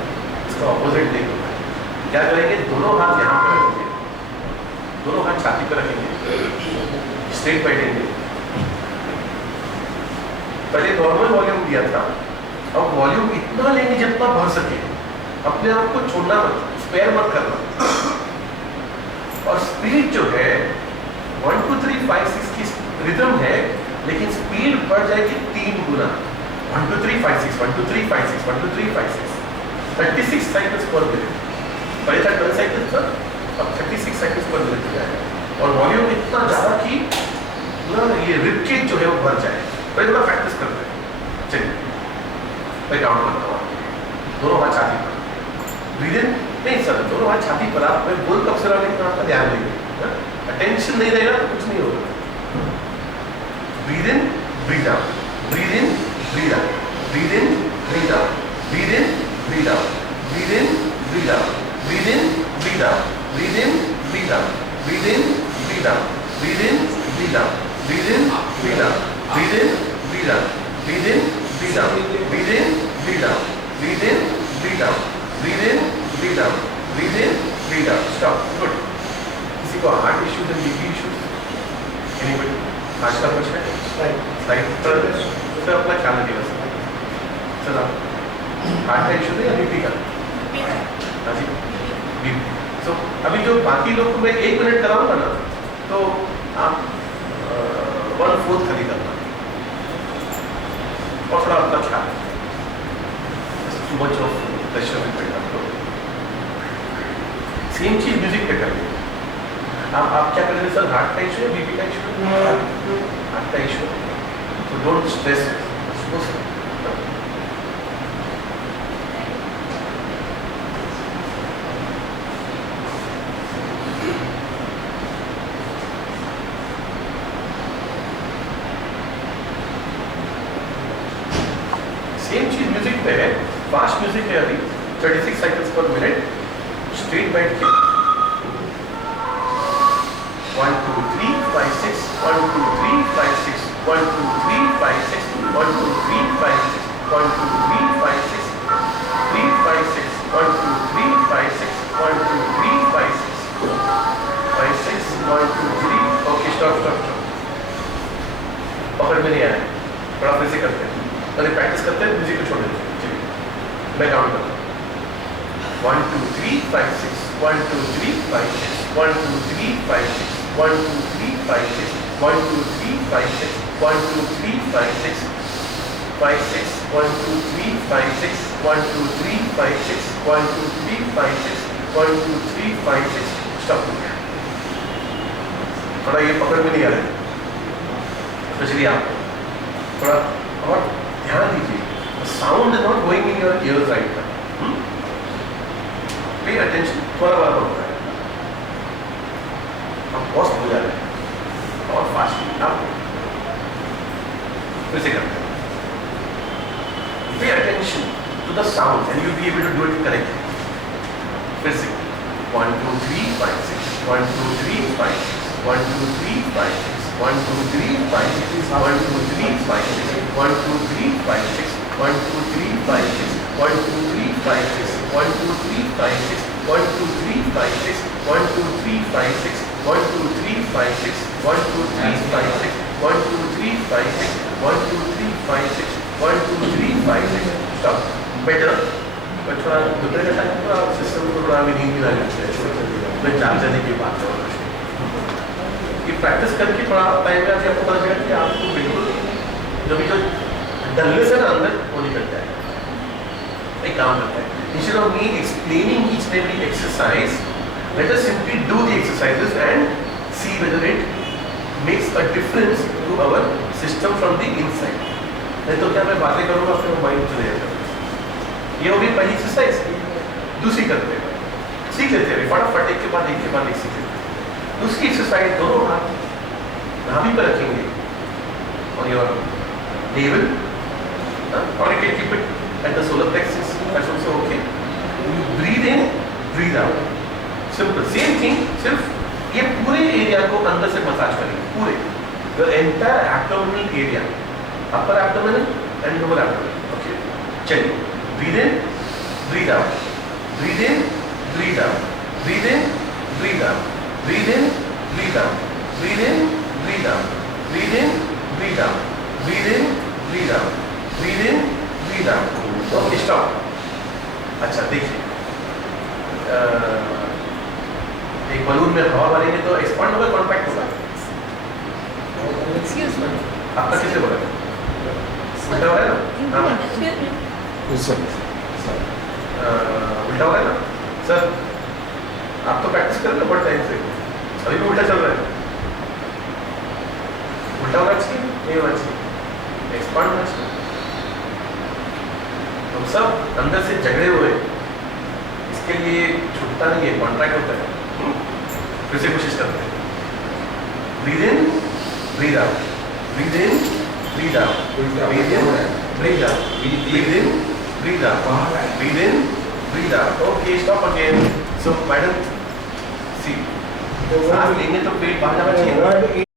इसका ऑपोजिट नहीं होता है. क्या करेंगे, दोनों हाथ यहाँ पर रखेंगे, दोनों हाथ छाती पर रखेंगे, स्ट्रेट बैठेंगे. पहले नॉर्मल वॉल्यूम दिया था, अब वॉल्यूम इतना लेंगे जितना भर सके. अपने आप को छोड़ना मत, स्पेयर मत करना. और स्पीड जो है 1 2 3 5 6 की रिदम है, लेकिन स्पीड बढ़ जाएगी 3 गुना. 1 2 3 5 6 1 2 3 5 6 1 2 3 5 6 36 साइकिल्स पर मिनट. पहले था 12 साइकिल्स पर, अब 36 साइकिल्स पर मिनट हो जाएगा. और वॉल्यूम इतना ज़्यादा कि ये रिब केज जो है वो भर जाए. पहले थोड़ा प्रैक्टिस करते हैं. चलिए मैं काउंट करता हूँ. दोनों हाथ छाती पर, ब्रीद इन नहीं सर, दोनों हाथ छाती पर. आप मैं बोल कब से रहा, लेकिन आपका ध्यान देंगे. अटेंशन नहीं रहेगा तो कुछ नहीं होगा. Breathe in breathe out, breathe in breathe out, breathe in breathe out, breathe in breathe out, breathe in breathe out, breathe in breathe out, breathe in breathe out, breathe in breathe out, breathe in breathe out, breathe in breathe out, breathe in breathe out, breathe in breathe out, breathe in breathe out, breathe in breathe out, breathe in breathe out, breathe in breathe out. Stop. Good. किसी को heart issues and BP issues, anybody heart का कुछ है? Right पर अपना ख्याल रखिएगा sir. Sir आप हार्ट का इशू है या बीपी का? हाँ जी, बीपी. सो अभी जो बाकी लोग को मैं 1 मिनट कराऊंगा ना, तो आप 1/4 खाली करना और थोड़ा अपना ख्याल. टू मच ऑफ प्रेशर में बैठा. सेम चीज म्यूजिक पे करेंगे. आप क्या करेंगे सर, हार्ट का इशू है, बीपी का इशू है? हार्ट का इशू. तो डोंट स्ट्रेस. सेम चीज म्यूजिक पे है. फास्ट म्यूजिक है अभी 36 साइकिल्स पर मिनट. स्ट्रेट बैठ के 1 2 3 5 6 1 2 3 5 6 1 2 3 5 6 1 2 3 5 6 1 2 3 5 6 3 5 6 1 2 3 5 6 1 2 3 5 6 5 6 1 2 3. Okay stop stop stop. पकड़ में नहीं आया, थोड़ा फिर से करते हैं. पहले प्रैक्टिस करते हैं, म्यूजिक को छोड़ देते हैं. चलिए मैं काउंट करता हूँ. 1 2 3 5 6 1 2 3 5 6 1 2 3 5 6 1 2 3 5 6 1 2 3 5 6 1 2 3 5 6 5 6 1 2 3 5 6 1 2 3 5 6 1 2 3 5 6 1 2 3 5 6. स्टॉप. थोड़ा ये पकड़ में नहीं आ रहा है, स्पेशली आपको थोड़ा और ध्यान दीजिए. Sound is not going in your ears right now. Pay attention. थोड़ा बार होता है, हम बहुत हो जा रहे हैं और फास्ट. आप फिर से करते हैं. Pay attention to the sound and you'll be able to do it correctly. फिर से 1 2 3 5 6 1 2 3 5 6 1 2 3 5 6 1 2 3 5 6 1 2 3 5 6 1 2 3 5 6 1 2 3 5 6 1 2 3 5 6 1 2 3 5 6 1 2 3 5 6 1 2 3 5 6 1 2 3 5 6 1 2 3 5 6 1 2 3 5 6 1 2 3 5 6 1 2 3 5 6. Stop. Better. पर थोड़ा दोपहर का टाइम थोड़ा सिस्टम को थोड़ा भी नींद भी ना लेते हैं. मैं जाग जाने की बात है और ये प्रैक्टिस करके थोड़ा टाइम में आपको पता चलेगा कि आपको बिल्कुल जब जो डलनेस है ना अंदर वो निकल जाएगा. एक काम करता है, instead of me explaining each and every exercise, let us simply do the exercises and see whether it makes a difference to our system from the inside. नहीं तो क्या मैं बातें करूँगा फिर माइंड चले जाएगा. ये होगी पहली एक्सरसाइज. दूसरी करते हैं, सीख लेते हैं फटाफट, एक के बाद एक सीख लेते हैं. दूसरी एक्सरसाइज दोनों हाथ नाभि पर रखेंगे और योर नेवल और you can keep it at the solar plexus. That's also okay. You breathe in, breathe out. Simple same thing. सिर्फ ये पूरे एरिया को अंदर से मसाज करेंगे, पूरे your entire abdominal area, upper abdominal and lower abdominal. Okay, चलिए. Breathe in, breathe out. Breathe in, breathe out. Breathe in, breathe out. Breathe in, breathe out. Breathe in, breathe out. Breathe in, breathe out. Breathe in, breathe out. Breathe in, breathe out. Okay, stop. अच्छा देखिए, एक balloon में हवा भरेंगे तो expand होगा, compact होगा. Excuse me. आपका किससे बोला? उल्टा हो रहा है ना? Excuse me. उल्टा हो रहा है ना सर? आप तो प्रैक्टिस कर रहे हो बहुत टाइम से, अभी भी उल्टा चल रहा है. उल्टा होना चाहिए, नहीं होना चाहिए, एक्सपांड होना चाहिए. हम सब अंदर से झगड़े हुए, इसके लिए छूटता नहीं है, कॉन्ट्रैक्ट होता है. फिर से कोशिश करते हैं. Breathe in, breathe out. Breathe in, breathe out. Breathe in, breathe out. Breathe in, breathe out. Breathe in, breathe out. Okay, stop again. So, madam, see, सांस लेंगे तो पेट बाहर जाना चाहिए.